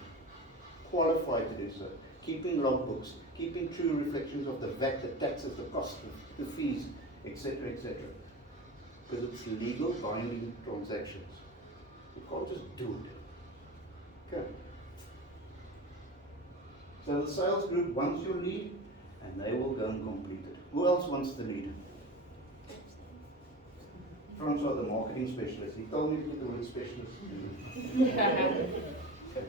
Qualified to do so. Keeping logbooks, keeping true reflections of the VAT, the taxes, the costs, the fees, etc., etc. Because it's legal binding transactions. You can't just do it. Okay. So the sales group wants your lead, and they will go and complete it. Who else wants the lead? Francois, the marketing specialist. He told me to put the word specialist. Okay.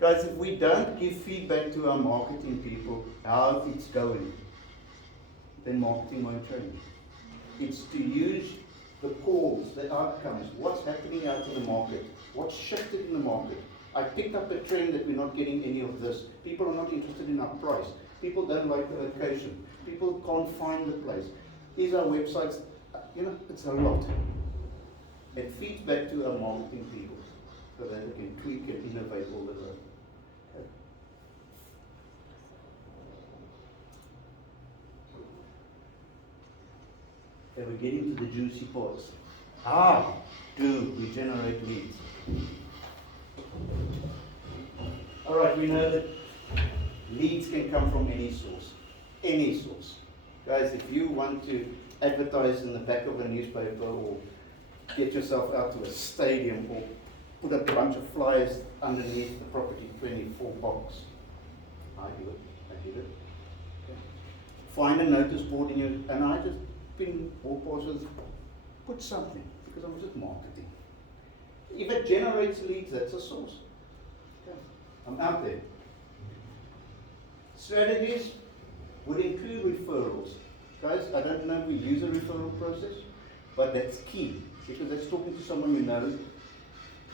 Guys, if we don't give feedback to our marketing people how it's going, then marketing won't change. It's to use the calls, the outcomes, what's happening out in the market, what's shifted in the market. I picked up a trend that we're not getting any of this. People are not interested in our price. People don't like the location. People can't find the place. These are websites, it's a lot. It feeds back to our marketing people so that they can tweak and innovate all the time. Okay, we're getting to the juicy parts. How do we generate leads? Alright, we know that leads can come from any source. Any source. Guys, if you want to advertise in the back of a newspaper or get yourself out to a stadium or put a bunch of flyers underneath the property 24 box. I do it. Okay. Find a notice board in your, and I just pin all passes, put something, because I'm just marketing. If it generates leads, that's a source. Okay. I'm out there. Strategies would include referrals. Guys, I don't know if we use a referral process, but that's key, because that's talking to someone you know to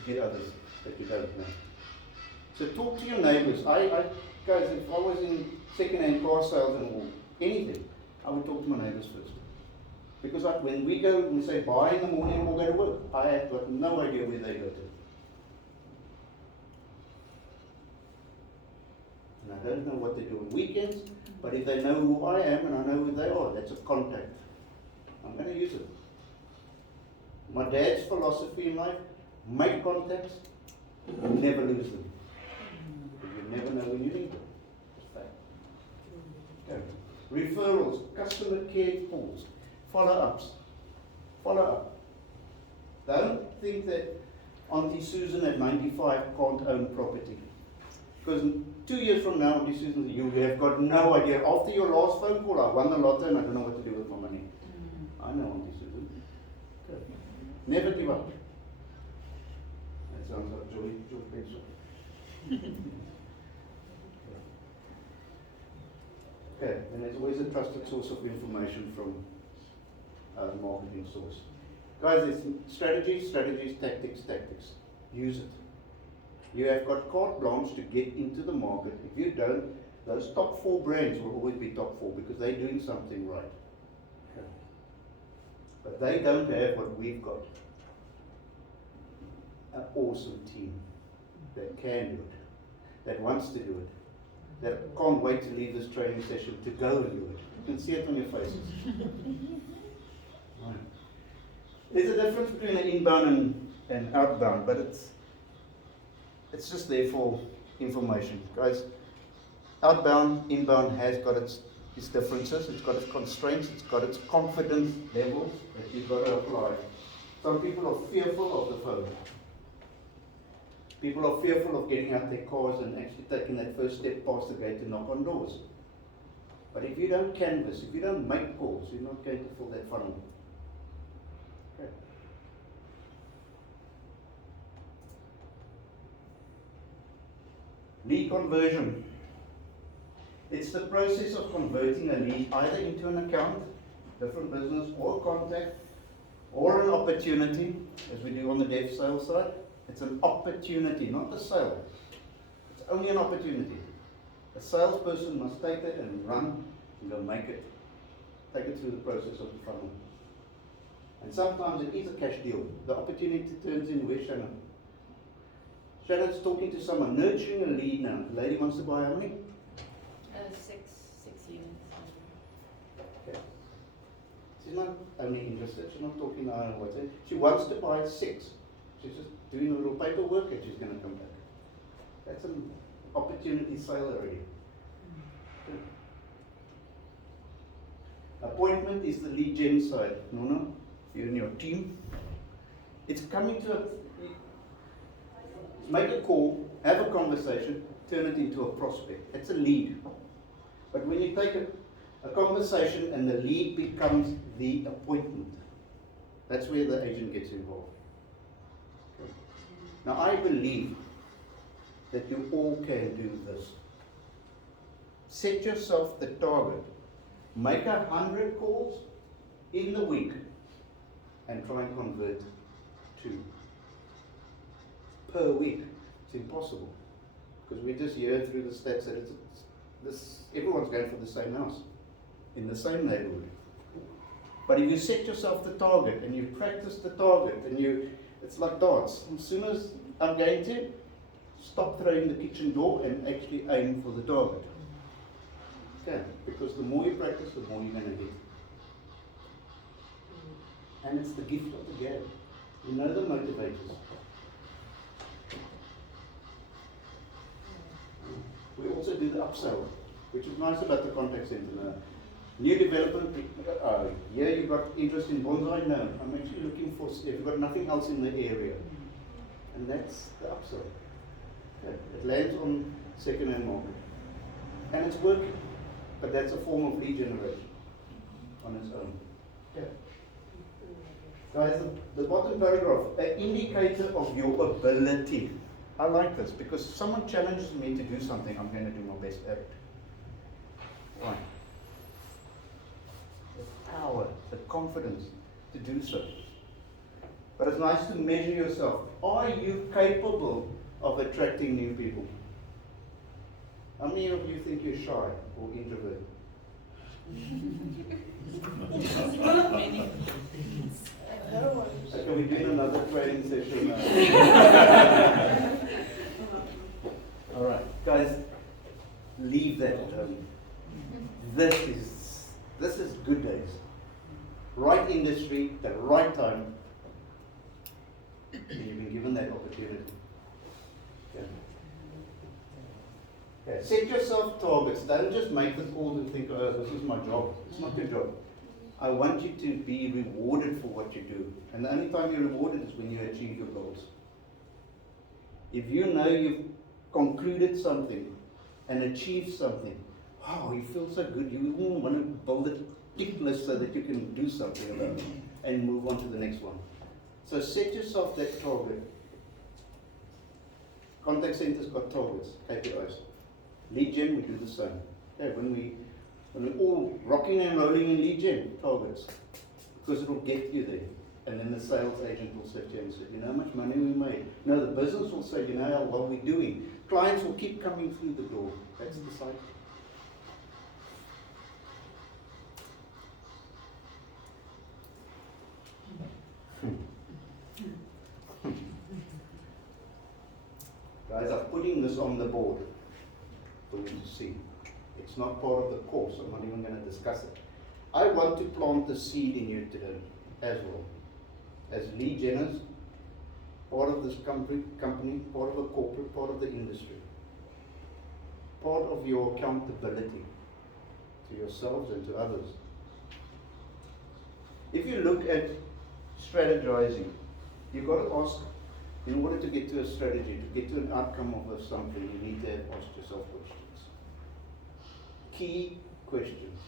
get others that you don't know. So talk to your neighbors. Guys, if I was in second-hand car sales and or anything, I would talk to my neighbors first. Because when we go and we say bye in the morning and we'll go to work, I have got no idea where they go to. And I don't know what they do on weekends, but if they know who I am and I know who they are, that's a contact. I'm going to use it. My dad's philosophy in life, make contacts, never lose them. Because you never know when you need them. It's fact. Okay. Referrals, customer care calls, follow-ups. Follow up. Don't think that Auntie Susan at 95 can't own property. Because 2 years from now, Auntie Susan, you have got no idea. After your last phone call, I won the lotto and I don't know what to do with my money. I know Auntie Susan. Good. Never give up. That sounds like Joy Pencil. Okay, and there's always a trusted source of information from a marketing source. Guys, it's strategies, tactics. Use it. You have got carte blanche to get into the market. If you don't, those top 4 brands will always be top 4 because they're doing something right. Okay. But they don't have what we've got. An awesome team that can do it, that wants to do it, that can't wait to leave this training session to go and do it. You can see it on your faces. Right. There's a difference between an inbound and outbound, but it's just there for information. Guys, outbound, inbound has got its differences, it's got its constraints, it's got its confidence levels that you've got to apply. Some people are fearful of the phone. People are fearful of getting out their cars and actually taking that first step past the gate to knock on doors. But if you don't canvass, if you don't make calls, you're not going to fill that funnel. Okay. Lead conversion. It's the process of converting a lead either into an account, different business, or contact, or an opportunity, as we do on the dev sales side. It's an opportunity, not a sale. It's only an opportunity. A salesperson must take it and run and go make it. Take it through the process of the funnel. And sometimes it is a cash deal. The opportunity turns in where Shannon? Shannon's talking to someone, nurturing a lead now. The lady wants to buy how many? has six units. Okay. She's not only interested, she's not talking what's it. She wants to buy 6. She's just doing a little paperwork and she's going to come back. That's an opportunity sale already. Good. Appointment is the lead gen side. No, you and your team. It's coming to make a call, have a conversation, turn it into a prospect. It's a lead. But when you take a conversation and the lead becomes the appointment, that's where the agent gets involved. Okay. Now I believe that you all can do this. Set yourself the target. Make 100 calls in the week and try and convert 2 per week. It's impossible because we just hear through the stats that everyone's going for the same house in the same neighborhood. But if you set yourself the target and you practice the target and it's like darts. As soon as I'm going to stop throwing the kitchen door and actually aim for the target. Okay, because the more you practice, the more you're going to hit. And it's the gift of the gab. You know the motivators. We also do the upsell, which is nice about the contact center now. New development, here you've got interest in bonsai? No, I'm actually looking for, if you've got nothing else in the area. And that's the upsell. Okay. It lands on second-hand market. And it's working. But that's a form of lead generation on its own. Okay. Guys, the bottom paragraph, an indicator of your ability. I like this because if someone challenges me to do something, I'm going to do my best at it. Why? The power, the confidence to do so. But it's nice to measure yourself. Are you capable of attracting new people? How many of you think you're shy or introvert? Many. So can we do another training session? All right, guys, leave that. This is good days. Right industry, the right time. And you've been given that opportunity. Okay. Okay. Set yourself targets. Don't just make the calls and think, oh, this is my job. It's not your job. I want you to be rewarded for what you do. And the only time you're rewarded is when you achieve your goals. If you know you've concluded something and achieved something, oh, you feel so good. You even want to build a tick list so that you can do something about it and move on to the next one. So set yourself that target. Contact centers got targets, KPIs. Lead gen, we do the same. Yeah, when we're all rocking and rolling in lead gen, targets. Because it will get you there. And then the sales agent will sit here and say, you know how much money we made? No, the business will say, you know how well we're doing. Clients will keep coming through the door. That's the cycle. Guys, I'm putting this on the board for you to see. It's not part of the course. I'm not even going to discuss it. I want to plant the seed in you today as well. As lead generers, part of this company, part of a corporate, part of the industry. Part of your accountability to yourselves and to others. If you look at strategizing, you've got to ask, in order to get to a strategy, to get to an outcome of something, you need to ask yourself questions. Key questions.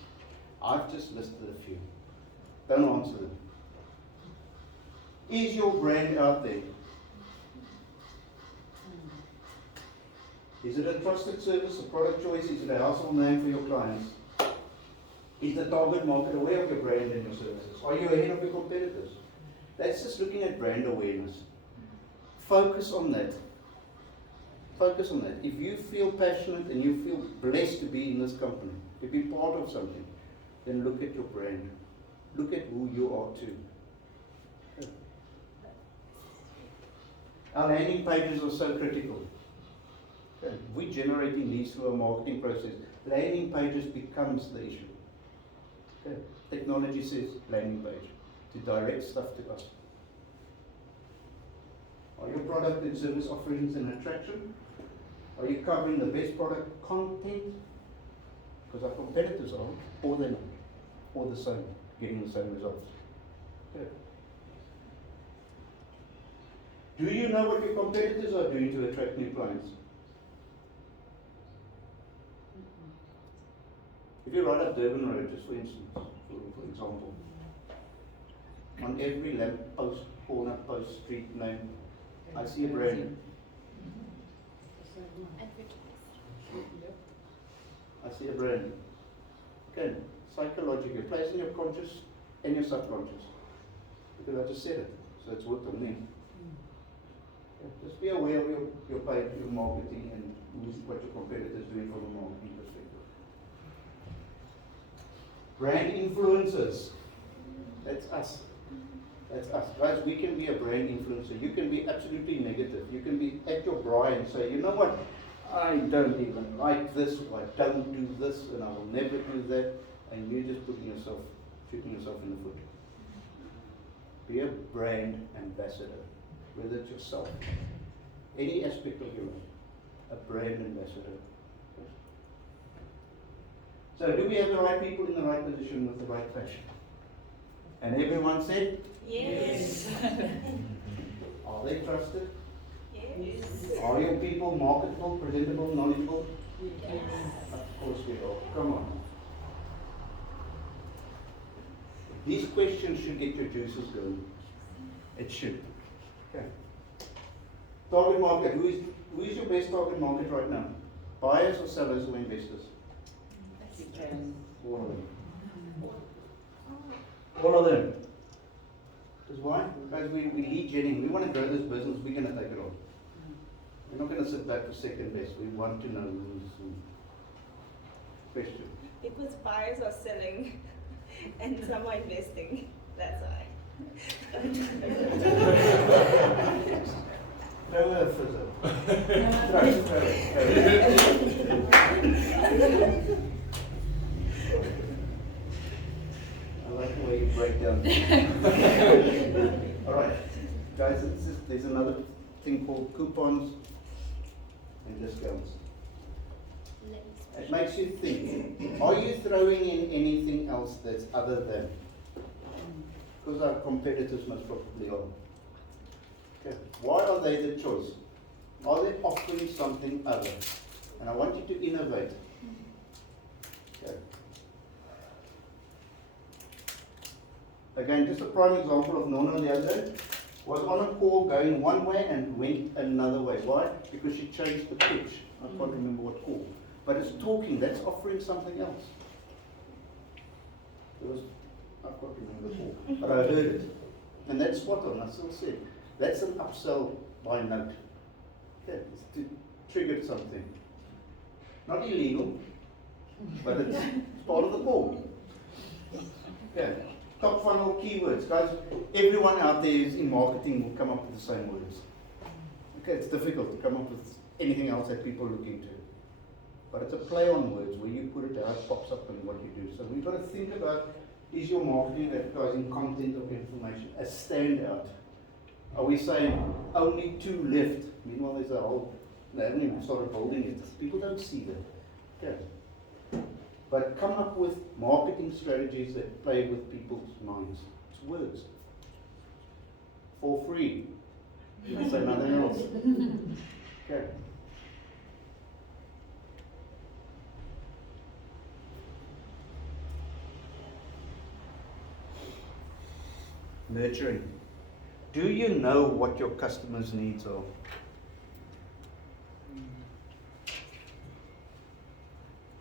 I've just listed a few. Don't answer them. Is your brand out there? Is it a trusted service, a product choice? Is it a household name for your clients? Is the target market aware of your brand and your services? Are you ahead of your competitors? That's just looking at brand awareness. Focus on that. Focus on that. If you feel passionate and you feel blessed to be in this company, to be part of something, then look at your brand. Look at who you are too. Our landing pages are so critical. Okay. We're generating these through our marketing process. landing pages becomes the issue. Okay. Technology says landing page to direct stuff to us. Are your product and service offerings an attraction? Are you covering the best product content? Because our competitors are, or they're not, or the same, getting the same results. Okay. Do you know what your competitors are doing to attract new clients? If you ride up Durban Road, just for instance, for example, on every lamp post, corner post, street name, I see a brand. I see a brand. Again, psychologically, placed in your conscious and your subconscious. Because I just said it, so it's worked on me. Just be aware of your paid, your marketing, and what your competitors are doing from a marketing perspective. Brand influencers. That's us. That's us. Guys, we can be a brand influencer. You can be absolutely negative. You can be at your braai and say, you know what? I don't even like this, or I don't do this, and I will never do that. And you're just shooting yourself in the foot. Be a brand ambassador. Whether it's yourself, any aspect of your life, a brand ambassador. So do we have the right people in the right position with the right fashion? And everyone said? Yes. Are they trusted? Yes. Are your people marketable, presentable, knowledgeable? Yes. Of course we are. Come on. These questions should get your juices going. It should. Okay. Target market. Who is your best target market right now? Buyers or sellers or investors? All of them. All of them. Because why? Because we lead genning. We want to grow this business. We're going to take it on. We're not going to sit back for second best. We want to know who's who. Question. Because buyers are selling and some are investing. That's why. No further. I like the way you break down. All right, guys. There's another thing called coupons and discounts. It makes you think. Are you throwing in anything else that's other than? Because our competitors most probably are. Okay. Why are they the choice? Are they offering something other? And I want you to innovate. Okay. Again, just a prime example of Nona the other day. Was on a call going one way and went another way. Why? Because she changed the pitch. I can't remember what call. But it's talking, that's offering something else. I can't remember the call, but I heard it. And that's spot on, I still said. That's an upsell by note. Okay, it's to trigger something. Not illegal, but it's part of the call. Okay. Top funnel keywords. Guys, everyone out there is in marketing will come up with the same words. Okay, it's difficult to come up with anything else that people look into. But it's a play on words where you put it out, it pops up and what you do. So we've got to think about, is your marketing advertising content or information a standout? Are we saying only 2 left? Meanwhile there's a whole, they haven't even started building it. People don't see that. Okay. But come up with marketing strategies that play with people's minds. It's words. For free. Let's say nothing else. Okay. Nurturing. Do you know what your customers' needs are?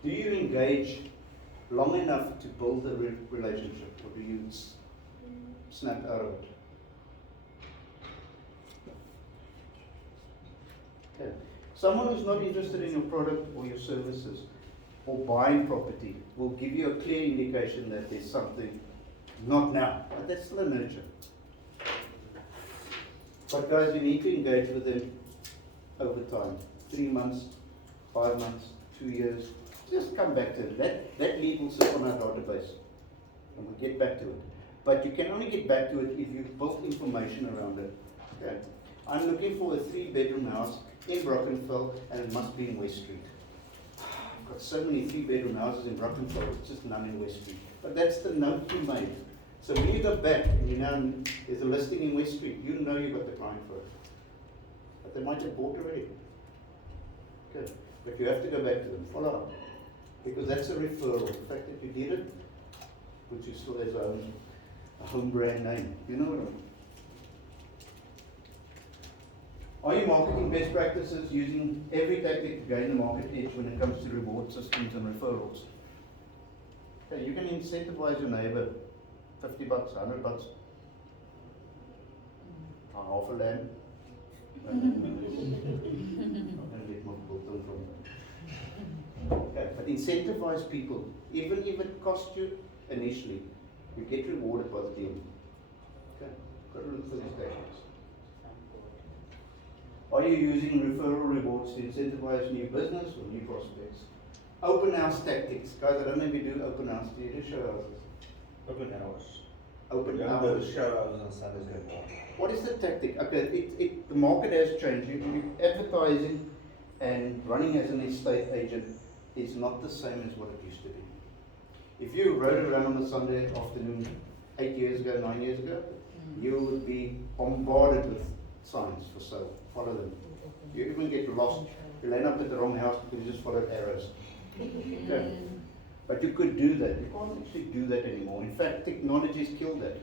Do you engage long enough to build a relationship, or do you snap out of it? Okay. Someone who's not interested in your product or your services or buying property will give you a clear indication that there's something. Not now, but that's still a nurture. But guys, you need to engage with them over time. 3 months, 5 months, 2 years, Just come back to it. That lead will sit on our database, and we'll get back to it. But you can only get back to it if you've built information around it. Okay. I'm looking for a 3-bedroom house in Brackenfell, and it must be in West Street. I've got so many 3-bedroom houses in Brackenfell, it's just none in West Street. But that's the note you made. So when you go back and you know there's a listing in West Street, you know you got the client for it. But they might have bought already. Okay. But you have to go back to them, follow up. Because that's a referral. The fact that you did it, which is still has a home brand name. You know what I mean? Are you marketing best practices using every tactic to gain the market edge when it comes to reward systems and referrals? Okay, you can incentivize your neighbor $50, $100, half a lamb. I'm gonna get my biltong from them. Okay, but incentivize people, even if it costs you initially, you get rewarded by the deal. Okay, got to look for these tactics. Are you using referral rewards to incentivize new business or new prospects? Open house tactics. Guys, I don't know if you do open house. Do you do show houses? Open hours. Open We don't hours. do show houses on Sundays anymore. What is the tactic? Okay, the market has changed. Advertising and running as an estate agent is not the same as what it used to be. If you rode around on a Sunday afternoon 8 years ago, 9 years ago, you would be bombarded with signs for sale. Follow them. You even get lost. You'll end up at the wrong house because you just followed arrows. Okay. But you could do that. You can't actually do that anymore. In fact, technology's killed that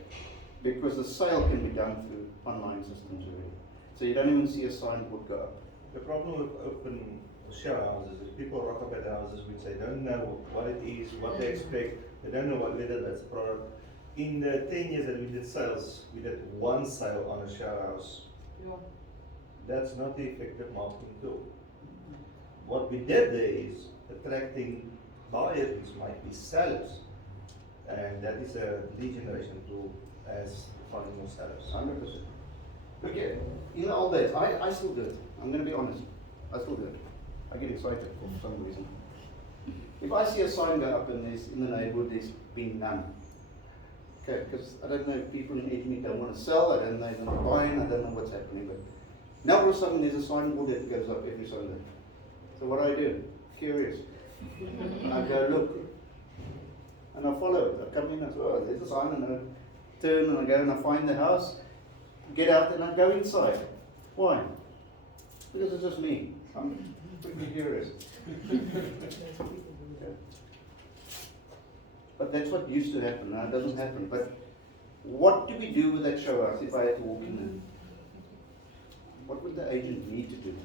because the sale can be done through online systems already. So you don't even see a signboard go up. The problem with open show houses is people rock up at houses which they don't know what it is, what they expect. They don't know whether that's a product. In the 10 years that we did sales, we did one sale on a show house. That's not the effective marketing tool. What we did there is attracting buyers, which might be sellers, and that is a lead generation tool as finding more sellers. 100%. Okay, in the old days, I still do it. I'm going to be honest. I still do it. I get excited for some reason. If I see a sign go up and there's in the neighborhood, there's been none. Okay, because I don't know if people in Italy don't want to sell, I don't know if they're not buying, I don't know what's happening. But now all of a sudden there's a signboard that goes up every Sunday. So what do? Curious. I go look, and I follow it. I come in and say, oh, there's a sign, and I turn and I go and I find the house, get out and I go inside. Why? Because it's just me. I'm pretty curious. Okay. But that's what used to happen. Now it doesn't happen. But what do we do with that show house if I had to walk in there? What would the agent need to do?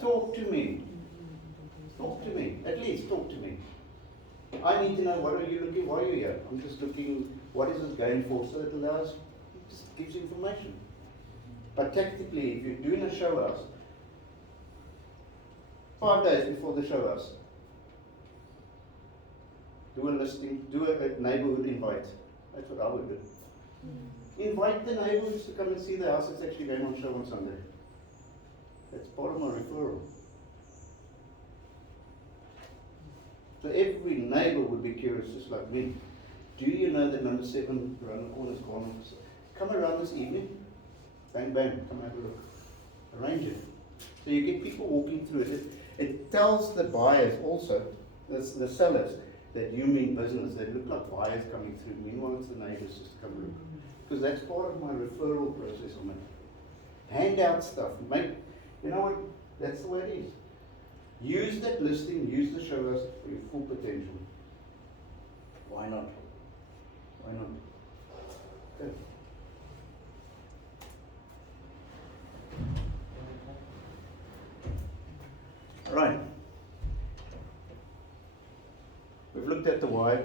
Talk to me. Talk to me. At least talk to me. I need to know what are you looking, why are you here? I'm just looking, what is this going for? So it allows, just gives information. But tactically, if you're doing a show house, 5 days before the show house, do a listing, do a neighborhood invite. That's what I would do. Invite the neighborhoods to come and see the house that's actually going on show on Sunday. That's part of my referral. So every neighbor would be curious, just like me. Do you know that number 7 around the corner is gone? Come around this evening. Bang, bang, come have a look. Arrange it. So you get people walking through it. It tells the buyers also, the sellers, that you mean business. They look like buyers coming through. Meanwhile, it's the neighbors just come look. Because that's part of my referral process on it. Hand out stuff. You know what? That's the way it is. Use that listing, use the show house for your full potential. Why not? Why not? Good. Right. We've looked at the why,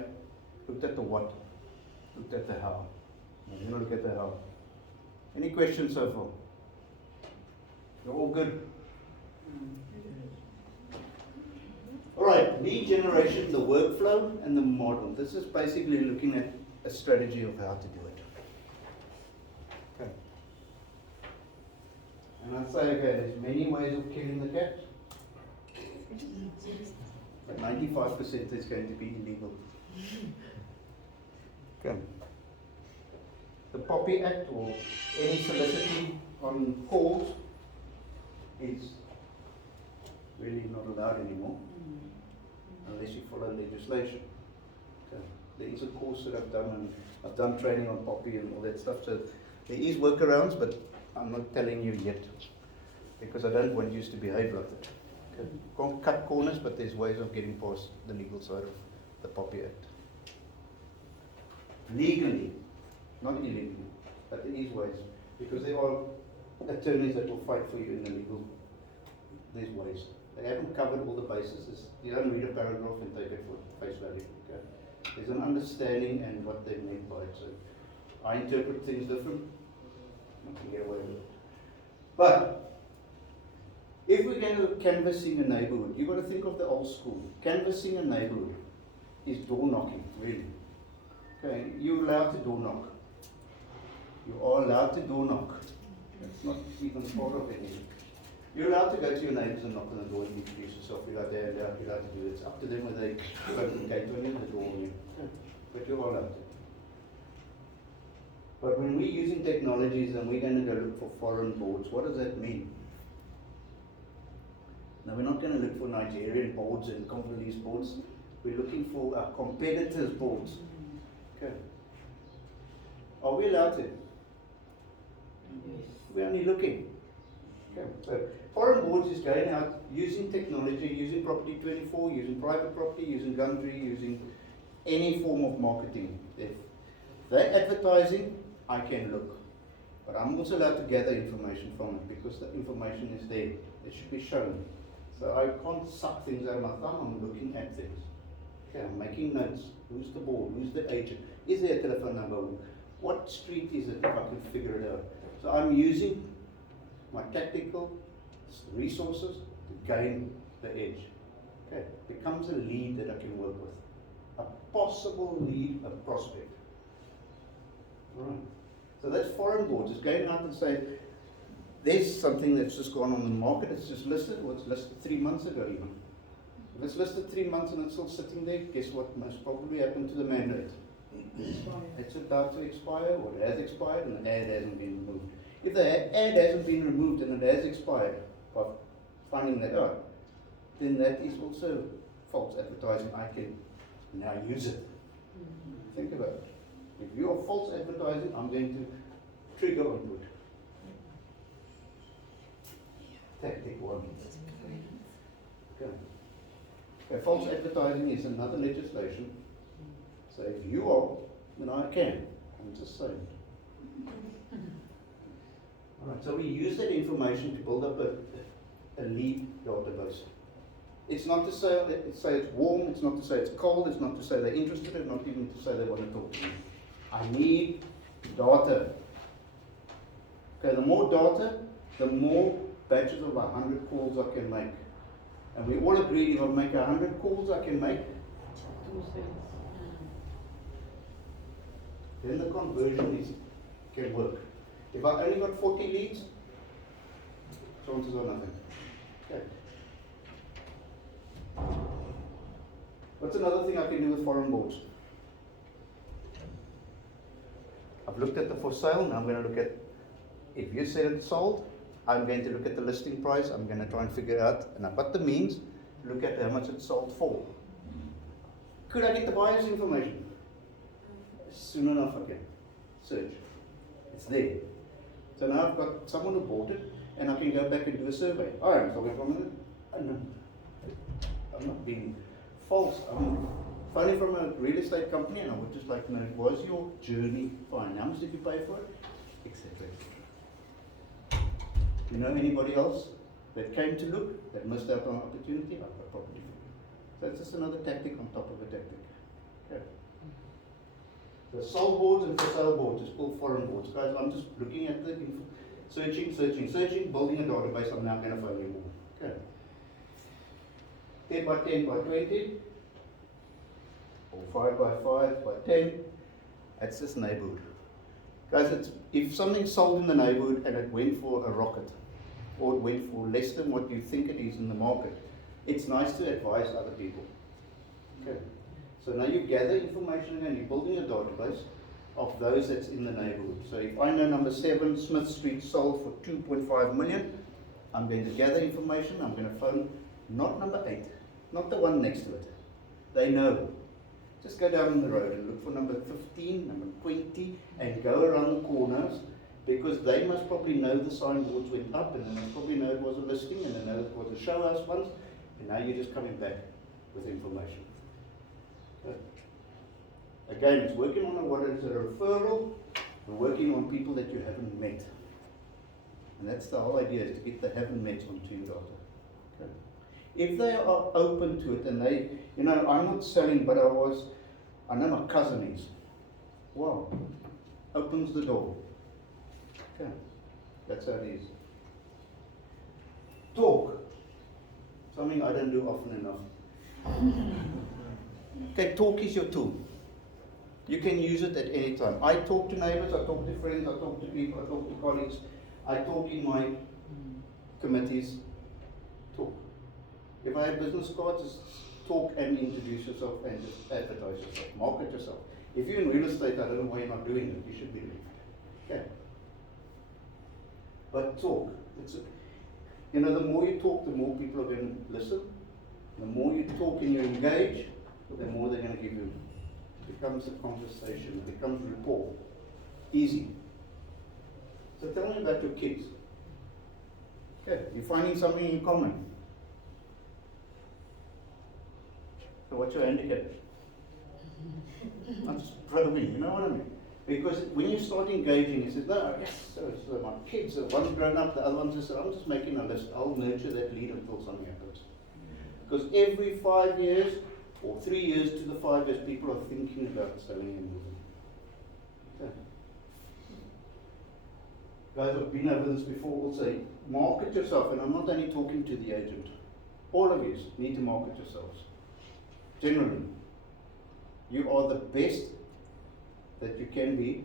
looked at the what, looked at the how. Now we're going to look at the how. Any questions so far? You're all good? Alright, lead generation, the workflow and the model. This is basically looking at a strategy of how to do it. Okay. And I'd say, okay, there's many ways of killing the cat. But 95% is going to be illegal. Okay. The Poppy Act or any soliciting on calls is really not allowed anymore unless you follow legislation. Okay. There is a course that I've done, and I've done training on Poppy and all that stuff, so there is workarounds, but I'm not telling you yet because I don't want you to behave like that. Okay. Can't cut corners, but there's ways of getting past the legal side of the Poppy Act. Legally, not illegally, but there is ways, because there are attorneys that will fight for you in the legal. There's ways. They haven't covered all the bases. You don't read a paragraph and take it for face value. Okay? There's an understanding and what they meant by it. So I interpret things different. I can get away with it. But if we're going to canvassing a neighborhood, you've got to think of the old school. Canvassing a neighborhood is door knocking, really. Okay, you're allowed to door knock. You are allowed to door knock. That's not even part of it. You're allowed to go to your neighbours and knock on the door and introduce yourself. You're allowed to do it. It's up to them whether they open the gate on you and the door on you. But you're allowed to. But when we're using technologies and we're going to go look for foreign boards, what does that mean? Now, we're not going to look for Nigerian boards and Congolese boards. We're looking for our competitors' boards. Okay. Are we allowed to? We're only looking. Okay. So foreign boards is going out using technology, using Property 24, using private property, using Gumtree, using any form of marketing. If they're advertising, I can look. But I'm also allowed to gather information from it because the information is there. It should be shown. So I can't suck things out of my thumb. I'm looking at things. Okay, I'm making notes. Who's the board? Who's the agent? Is there a telephone number? What street is it if I can figure it out? So I'm using my tactical resources to gain the edge. Okay, becomes a lead that I can work with. A possible lead, a prospect. Alright. So that's foreign boards. It's going out and saying, there's something that's just gone on the market, it's just listed, or it's listed 3 months ago even. If it's listed 3 months and it's still sitting there, guess what most probably happened to the mandate? It's about to expire, or it has expired, and the ad hasn't been removed. If the ad hasn't been removed and it has expired, by finding that out, then that is also false advertising. I can now use it. Think about it. If you are false advertising, I'm going to trigger onto it. Tactic one. Okay. Okay, false advertising is another legislation. So if you are, then I can. I'm just saying. Alright, so we use that information to build up a lead database. It's not to say it's warm, it's not to say it's cold, it's not to say they're interested, it's not even to say they want to talk to me. I need data. Okay, the more data, the more batches of 100 calls I can make. And we all agree if I make 100 calls I can make, then the conversion can work. If I only got 40 leads, chances are nothing. Okay. What's another thing I can do with foreign boards? I've looked at the for sale, now I'm going to look at, if you said it's sold, I'm going to look at the listing price, I'm going to try and figure out, and I've got the means, look at how much it's sold for. Could I get the buyer's information? Soon enough I can. Search. It's there. So now I've got someone who bought it, and I can go back and do a survey. I'm talking for a minute. I'm not being false. I'm phoning from a real estate company, and I would just like to know, was your journey fine? How much did you pay for it? Etc. You know anybody else that came to look, that missed out on an opportunity? I've got property for you. So it's just another tactic on top of a tactic. Okay. The sold boards and for sale boards is called foreign boards. Guys, I'm just looking at the info, searching, building a database. I'm now going to phone you more. Okay. 10 by 10 by 20, or 5 by 5 by 10. That's this neighborhood. Guys, if something's sold in the neighborhood and it went for a rocket, or it went for less than what you think it is in the market, It's nice to advise other people. Okay. So now you gather information and you're building a database of those that's in the neighborhood. So if I know number 7 Smith Street sold for 2.5 million, I'm going to gather information. I'm going to phone not number 8, not the one next to it. They know. Just go down the road and look for number 15, number 20, and go around the corners, because they must probably know the signboards went up, and they must probably know it was a listing, and they know it was a show house once, and now you're just coming back with information. Okay. Again, it's working on what is a referral, and working on people that you haven't met. And that's the whole idea, is to get the haven't met onto your data. Okay. If they are open to it, and they, you know, I'm not selling, but I know my cousin is. Wow. Opens the door. Okay. That's how it is. Talk. Something I don't do often enough. Okay, talk is your tool. You can use it at any time. I talk to neighbors, I talk to friends, I talk to people, I talk to colleagues, I talk in my committees. Talk. If I have business cards, just talk and introduce yourself and just advertise yourself. Market yourself. If you're in real estate, I don't know why you're not doing it. You should be doing it. Okay. But talk. You know, the more you talk, the more people are going to listen. The more you talk and you engage, the more they're going to give you. It becomes a conversation. It becomes rapport. Easy. So tell me about your kids. Okay, you're finding something in common. So what's your handicap? I'm just struggling, you know what I mean? Because when you start engaging, you say, no, so my kids, one's grown up, the other one's just, I'm just making a list. I'll nurture that lead until something happens. Because every 5 years, or 3 years to the 5 years, people are thinking about selling and moving. Okay. Guys, I've been over this before, will say, market yourself, and I'm not only talking to the agent. All of you need to market yourselves. Generally, you are the best that you can be,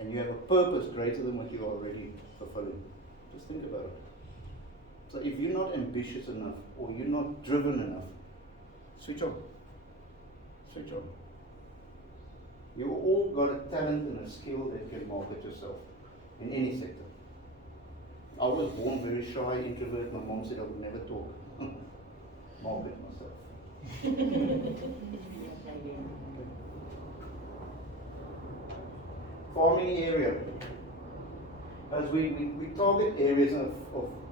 and you have a purpose greater than what you are already fulfilling. Just think about it. So if you're not ambitious enough, or you're not driven enough, switch on. Switch on. You've all got a talent and a skill that can market yourself in any sector. I was born very shy, introvert. My mom said I would never talk. Market myself. Farming area. As we target areas of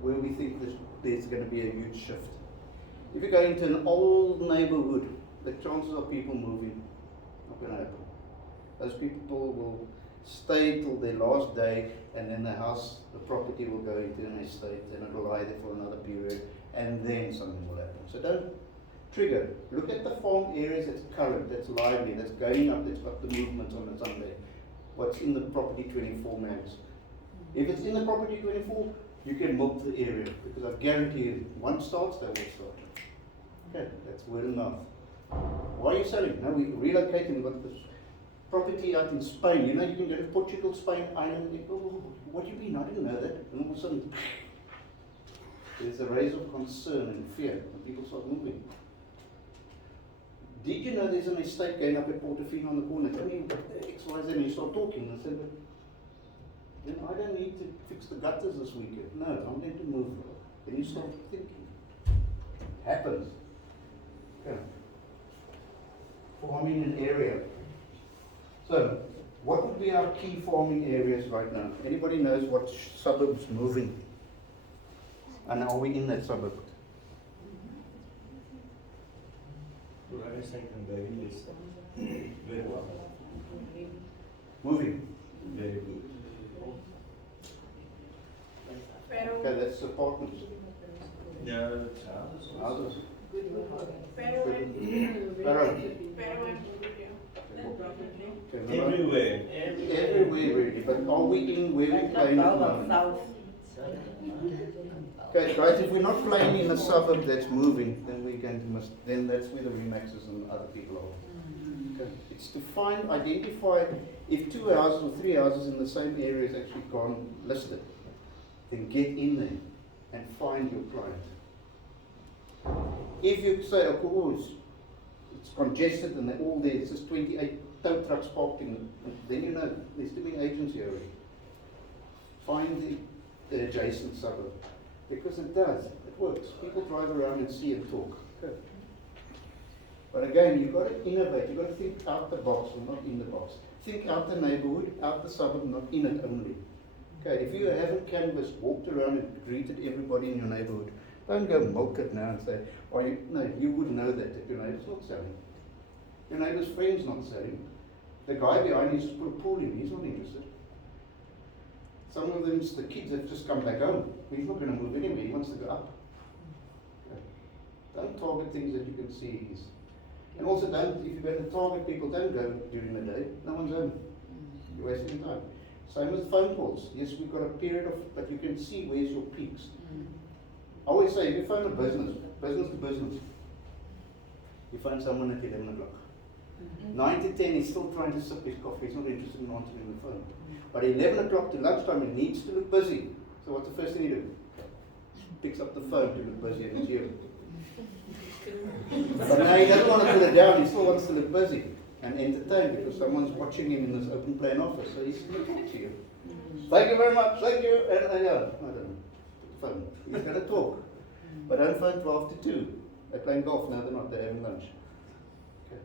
where we think there's going to be a huge shift. If you go into an old neighborhood, the chances of people moving not going to happen. Those people will stay till their last day, and then the house, the property will go into an estate, and it will lie there for another period, and then something will happen. So don't trigger. Look at the farm areas that's current, that's lively, that's going up, that's got the movement on a Sunday. What's in the property 24 maps. If it's in the property 24, you can milk the area, because I guarantee you, once starts, they will start. Okay, that's word of mouth. Why are you selling? No, we're relocating. We've got this property out in Spain. You know, you can go to Portugal, Spain, Ireland. You go, oh, what do you mean? I didn't know that. And all of a sudden, there's a raise of concern and fear when people start moving. Did you know there's an estate going up at Portofino on the corner? Tell me X, Y, Z, and you start talking. And I said, I don't need to fix the gutters this weekend. No, I'm going to move. Then you start thinking. It happens. Okay. Farming an area. So, what would be our key farming areas right now? Anybody knows what suburb's moving? And are we in that suburb? I was thinking very is very well. Moving. Very good. Okay, that's apartments. Yeah, it's houses. Houses. Pero Pero- Okay, no, Everywhere. everywhere really, but are we in where we're playing at the moment? Okay, guys, if we're not playing in a suburb that's moving, then we're going to miss, then that's where the Remaxes and other people are. Okay. It's to identify if 2 houses or 3 houses in the same area is actually gone listed, then get in there and find your client. If you say, oh, it's congested and they're all there, it's just 28 tow trucks parked in, then you know there's too many agents here already. Find the adjacent suburb, because it does, it works. People drive around and see and talk. Okay. But again, you've got to innovate, you've got to think out the box and not in the box. Think out the neighborhood, out the suburb, not in it only. Okay, if you haven't canvassed, walked around and greeted everybody in your neighborhood, don't go milk it now and say, oh, no, you would know that if your neighbor's not selling. Your neighbor's friend's not selling. The guy behind you just put a pool in, he's not interested. Some of them, the kids have just come back home. He's not going to move anywhere, he wants to go up. Okay. Don't target things that you can see easy. And also don't, if you're going to target people, don't go during the day. No one's home. You're wasting time. Same with phone calls. Yes, we've got a period of, but you can see where's your peaks. I always say, if you phone a business to business, you phone someone at 11 o'clock. 9 to 10, he's still trying to sip his coffee. He's not interested in answering the phone. But 11 o'clock to lunchtime, he needs to look busy. So what's the first thing he do? Picks up the phone to look busy and he's here. But now he doesn't want to put it down, he still wants to look busy and entertained because someone's watching him in this open plan office. So he's going to talk to you. Thank you very much, thank you. And I don't know, phone. He's going to talk. But don't phone 12 to 2. They're playing golf, now they're not, they're having lunch. Okay.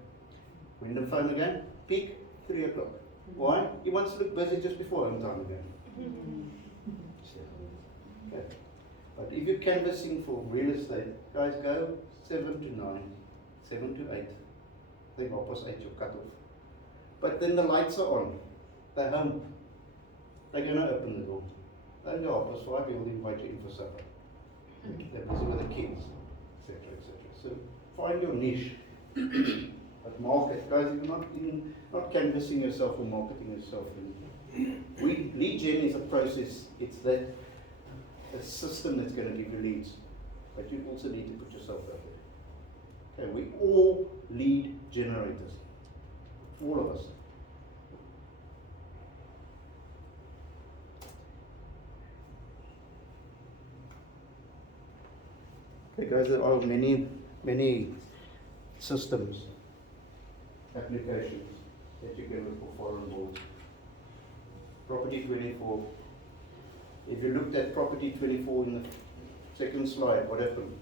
Ring the phone again, peak 3 o'clock. Why? He wants to look busy just before home time again. Okay. But if you're canvassing for real estate, guys, go 7 to 9, 7 to 8. Then 8 your cut off. But then the lights are on. They're home. They're going to open the door. Then the 5, he will invite you in for supper. They're busy with the kids, etc., etc. So find your niche. But market, guys, if you're not canvassing yourself or marketing yourself. Lead gen is a process. It's that a system that's going to give you leads. But you also need to put yourself out there. Okay, we all lead generators. All of us. Okay, guys, there are many systems, applications that you can look for foreign boards. Property 24. If you looked at Property 24 in the second slide, what happened?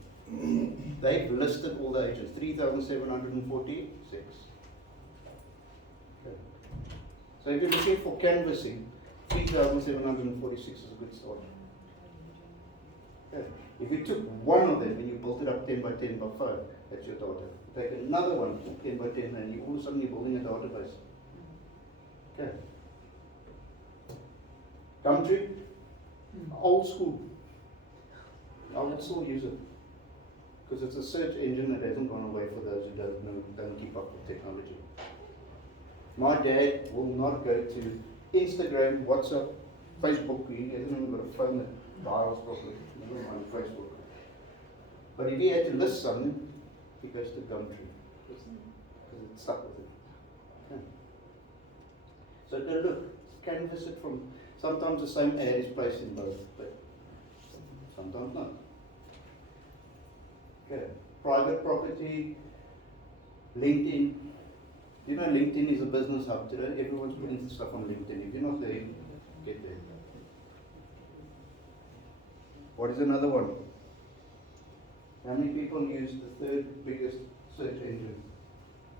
They've listed all the agents, 3,746. Okay. So if you're looking for canvassing, 3,746 is a good start. Okay. If you took one of them and you built it up 10 by 10 by 5, that's your data. Take another one, 10 by 10, and you all of a sudden you're building a database. Okay. Country, old school. I would still use it. Because it's a search engine that hasn't gone away for those who don't know, don't keep up with technology. My dad will not go to Instagram, WhatsApp, Facebook. He hasn't even got a phone that dials properly. Never mind Facebook. But if he had to list something, he goes to Gumtree. Because it's stuck with it. Okay. So go look, canvass it from, sometimes the same ad is placed in both, but sometimes not. Okay. Private property, LinkedIn. You know LinkedIn is a business hub today. Everyone's putting stuff on LinkedIn. If you're not there, get there. What is another one? How many people use the third biggest search engine?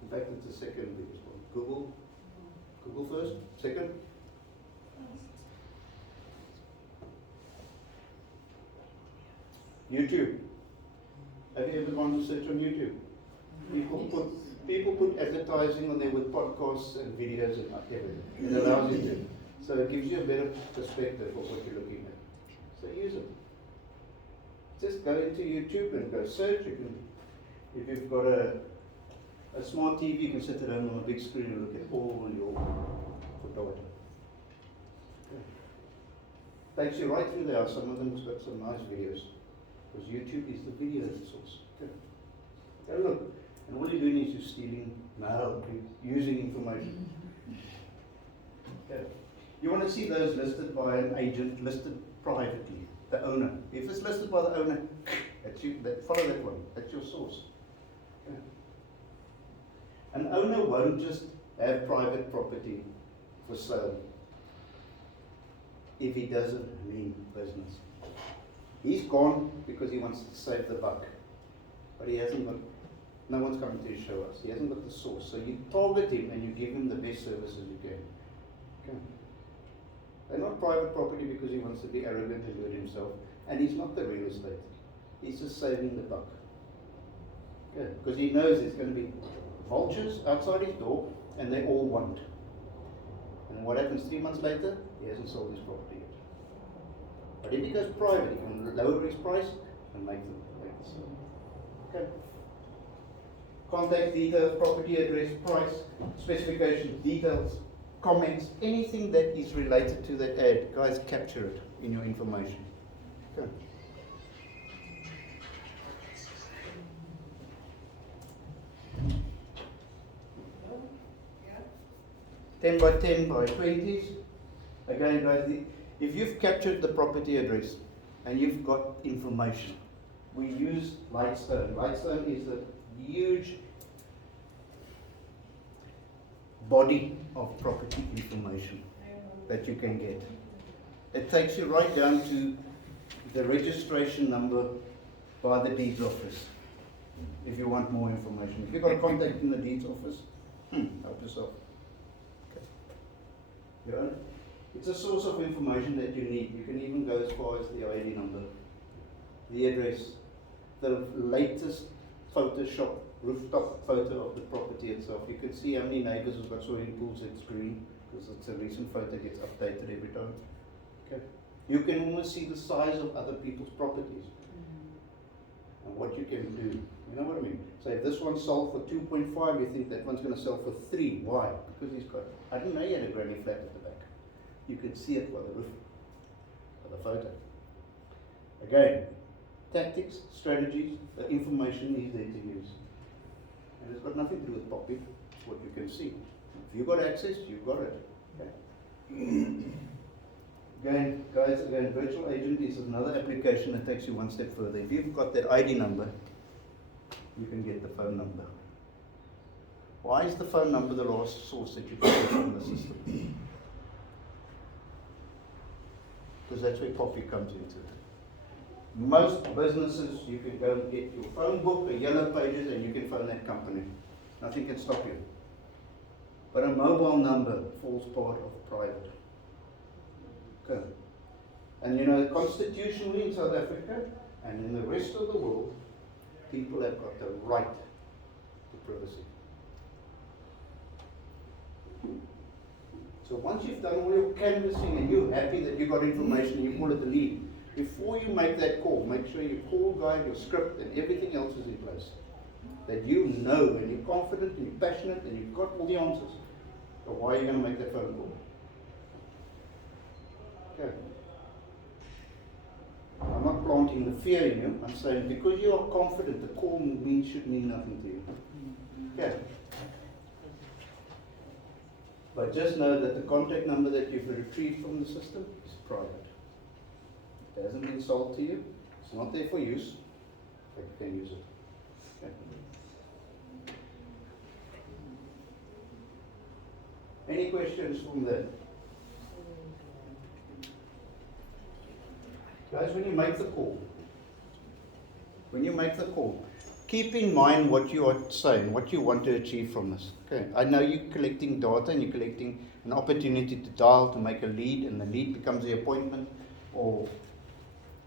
In fact, it's the second biggest one. Google. Google first, second. YouTube. Have you ever gone to search on YouTube? People put advertising on there with podcasts and videos and everything. It allows you to. So it gives you a better perspective of what you're looking at. So use it. Just go into YouTube and go search. You can, if you've got a smart TV, you can sit at home on a big screen and look at all your data. Okay. Takes you right through there. Some of them have got some nice videos. Because YouTube is the video source. Okay. Go look. And all you're doing is you're stealing, no, you're using information. Okay. You want to see those listed by an agent, listed privately, the owner. If it's listed by the owner, Follow that one. That's your source. Okay. An owner won't just have private property for sale if he doesn't mean business. He's gone because he wants to save the buck, but he hasn't got. No one's coming to show us. He hasn't got the source. So you target him and you give him the best services you can. Okay. They're not private property because he wants to be arrogant and do it himself. And he's not the real estate. He's just saving the buck. Okay. Because he knows there's going to be vultures outside his door and they all want. And what happens 3 months later? He hasn't sold his property yet. But if he goes private, he can lower his price and make the sale. Okay. Contact details, property address, price, specifications, details, comments, anything that is related to that ad. Guys, capture it in your information. Okay. Yeah. 10 by 10 by 20s. Again, guys, if you've captured the property address and you've got information, we use Lightstone. Lightstone is a huge body of property information that you can get. It takes you right down to the registration number by the deeds office if you want more information. If you've got a contact in the deeds office, help yourself. Okay. Yeah. It's a source of information that you need. You can even go as far as the ID number, the address, the latest Photoshop rooftop photo of the property itself. You can see how many neighbors have got swimming pools. It's green because it's a recent photo, gets updated every time. Okay. You can almost see the size of other people's properties and what you can do. You know what I mean? So if this one sold for 2.5, you think that one's going to sell for 3. Why? Because he's got. I didn't know he had a granny flat at the back. You can see it by the roof, by the photo. Again, tactics, strategies, the information is there to use. And it's got nothing to do with popping, it's what you can see. If you've got access, you've got it. Okay. Again, guys, virtual agent is another application that takes you one step further. If you've got that ID number, you can get the phone number. Why is the phone number the last source that you can get from the system? Because that's where Poppy comes into it. Most businesses, you can go and get your phone book, the yellow pages, and you can phone that company. Nothing can stop you. But a mobile number falls part of private. Okay. And you know, constitutionally in South Africa and in the rest of the world, people have got the right to privacy. So once you've done all your canvassing and you're happy that you got information and you call it a lead, before you make that call, make sure your call guide, your script, and everything else is in place. That you know and you're confident and you're passionate and you've got all the answers. So why are you going to make that phone call? Okay. I'm not planting the fear in you. I'm saying because you are confident, the call should mean nothing to you. Okay. But just know that the contact number that you've retrieved from the system is private. It hasn't been sold to you. It's not there for use. But you can use it. Okay. Any questions from there? Guys, when you make the call, keep in mind what you are saying, what you want to achieve from this. Okay. I know you're collecting data and you're collecting an opportunity to dial to make a lead, and the lead becomes the appointment or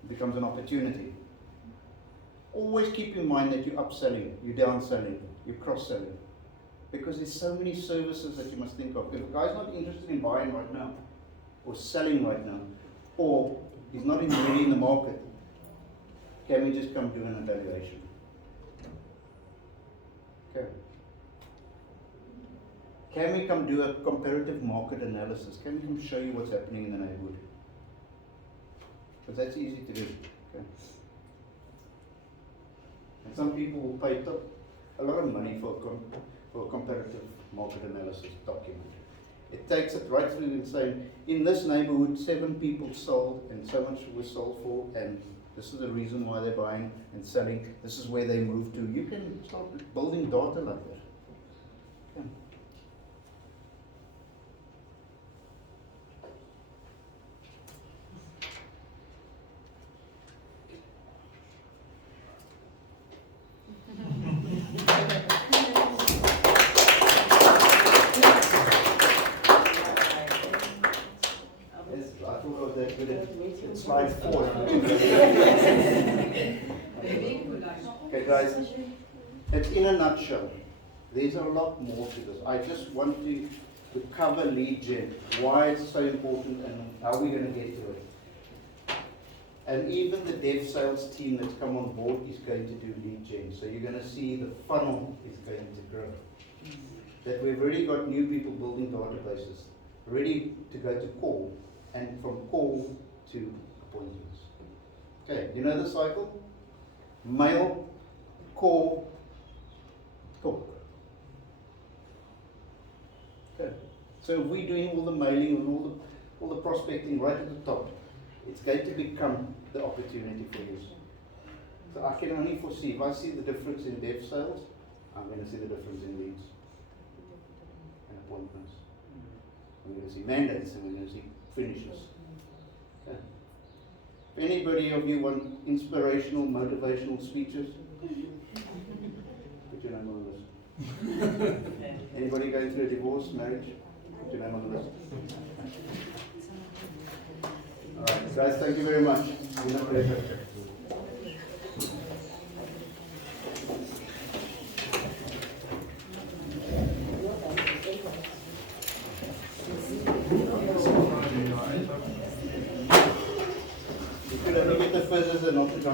becomes an opportunity. Always keep in mind that you're upselling, you're downselling, you're cross-selling. Because there's so many services that you must think of. If a guy's not interested in buying right now, or selling right now, or he's not really in the market, can we just come do an evaluation? Okay. Can we come do a comparative market analysis? Can we come show you what's happening in the neighborhood? Because that's easy to do. Okay. And some people will pay a lot of money for a comparative market analysis document. It takes it right through and saying, in this neighborhood, 7 people sold and so much was sold for, and This is the reason why they're buying and selling. This is where they move to. You can start building data like that. Yeah. Yes, I thought of that with it. It's slide 4. Okay, guys, it's in a nutshell. There's a lot more to this. I just want to cover lead gen, why it's so important and how we're going to get to it. And even the dev sales team that's come on board is going to do lead gen. So you're going to see the funnel is going to grow. That we've already got new people building databases, ready to go to call, and from call to appointments. Okay, you know the cycle? Mail, call, talk. Okay, so if we're doing all the mailing and all the prospecting right at the top, it's going to become the opportunity for you. So I can only foresee, if I see the difference in dev sales, I'm going to see the difference in leads and appointments. We're going to see mandates and we're going to see finishes. Okay. If anybody of you want inspirational, motivational speeches, put your name on the list. Anybody going through a divorce, marriage, put your name on the list. Alright, guys, thank you very much. It's been a pleasure.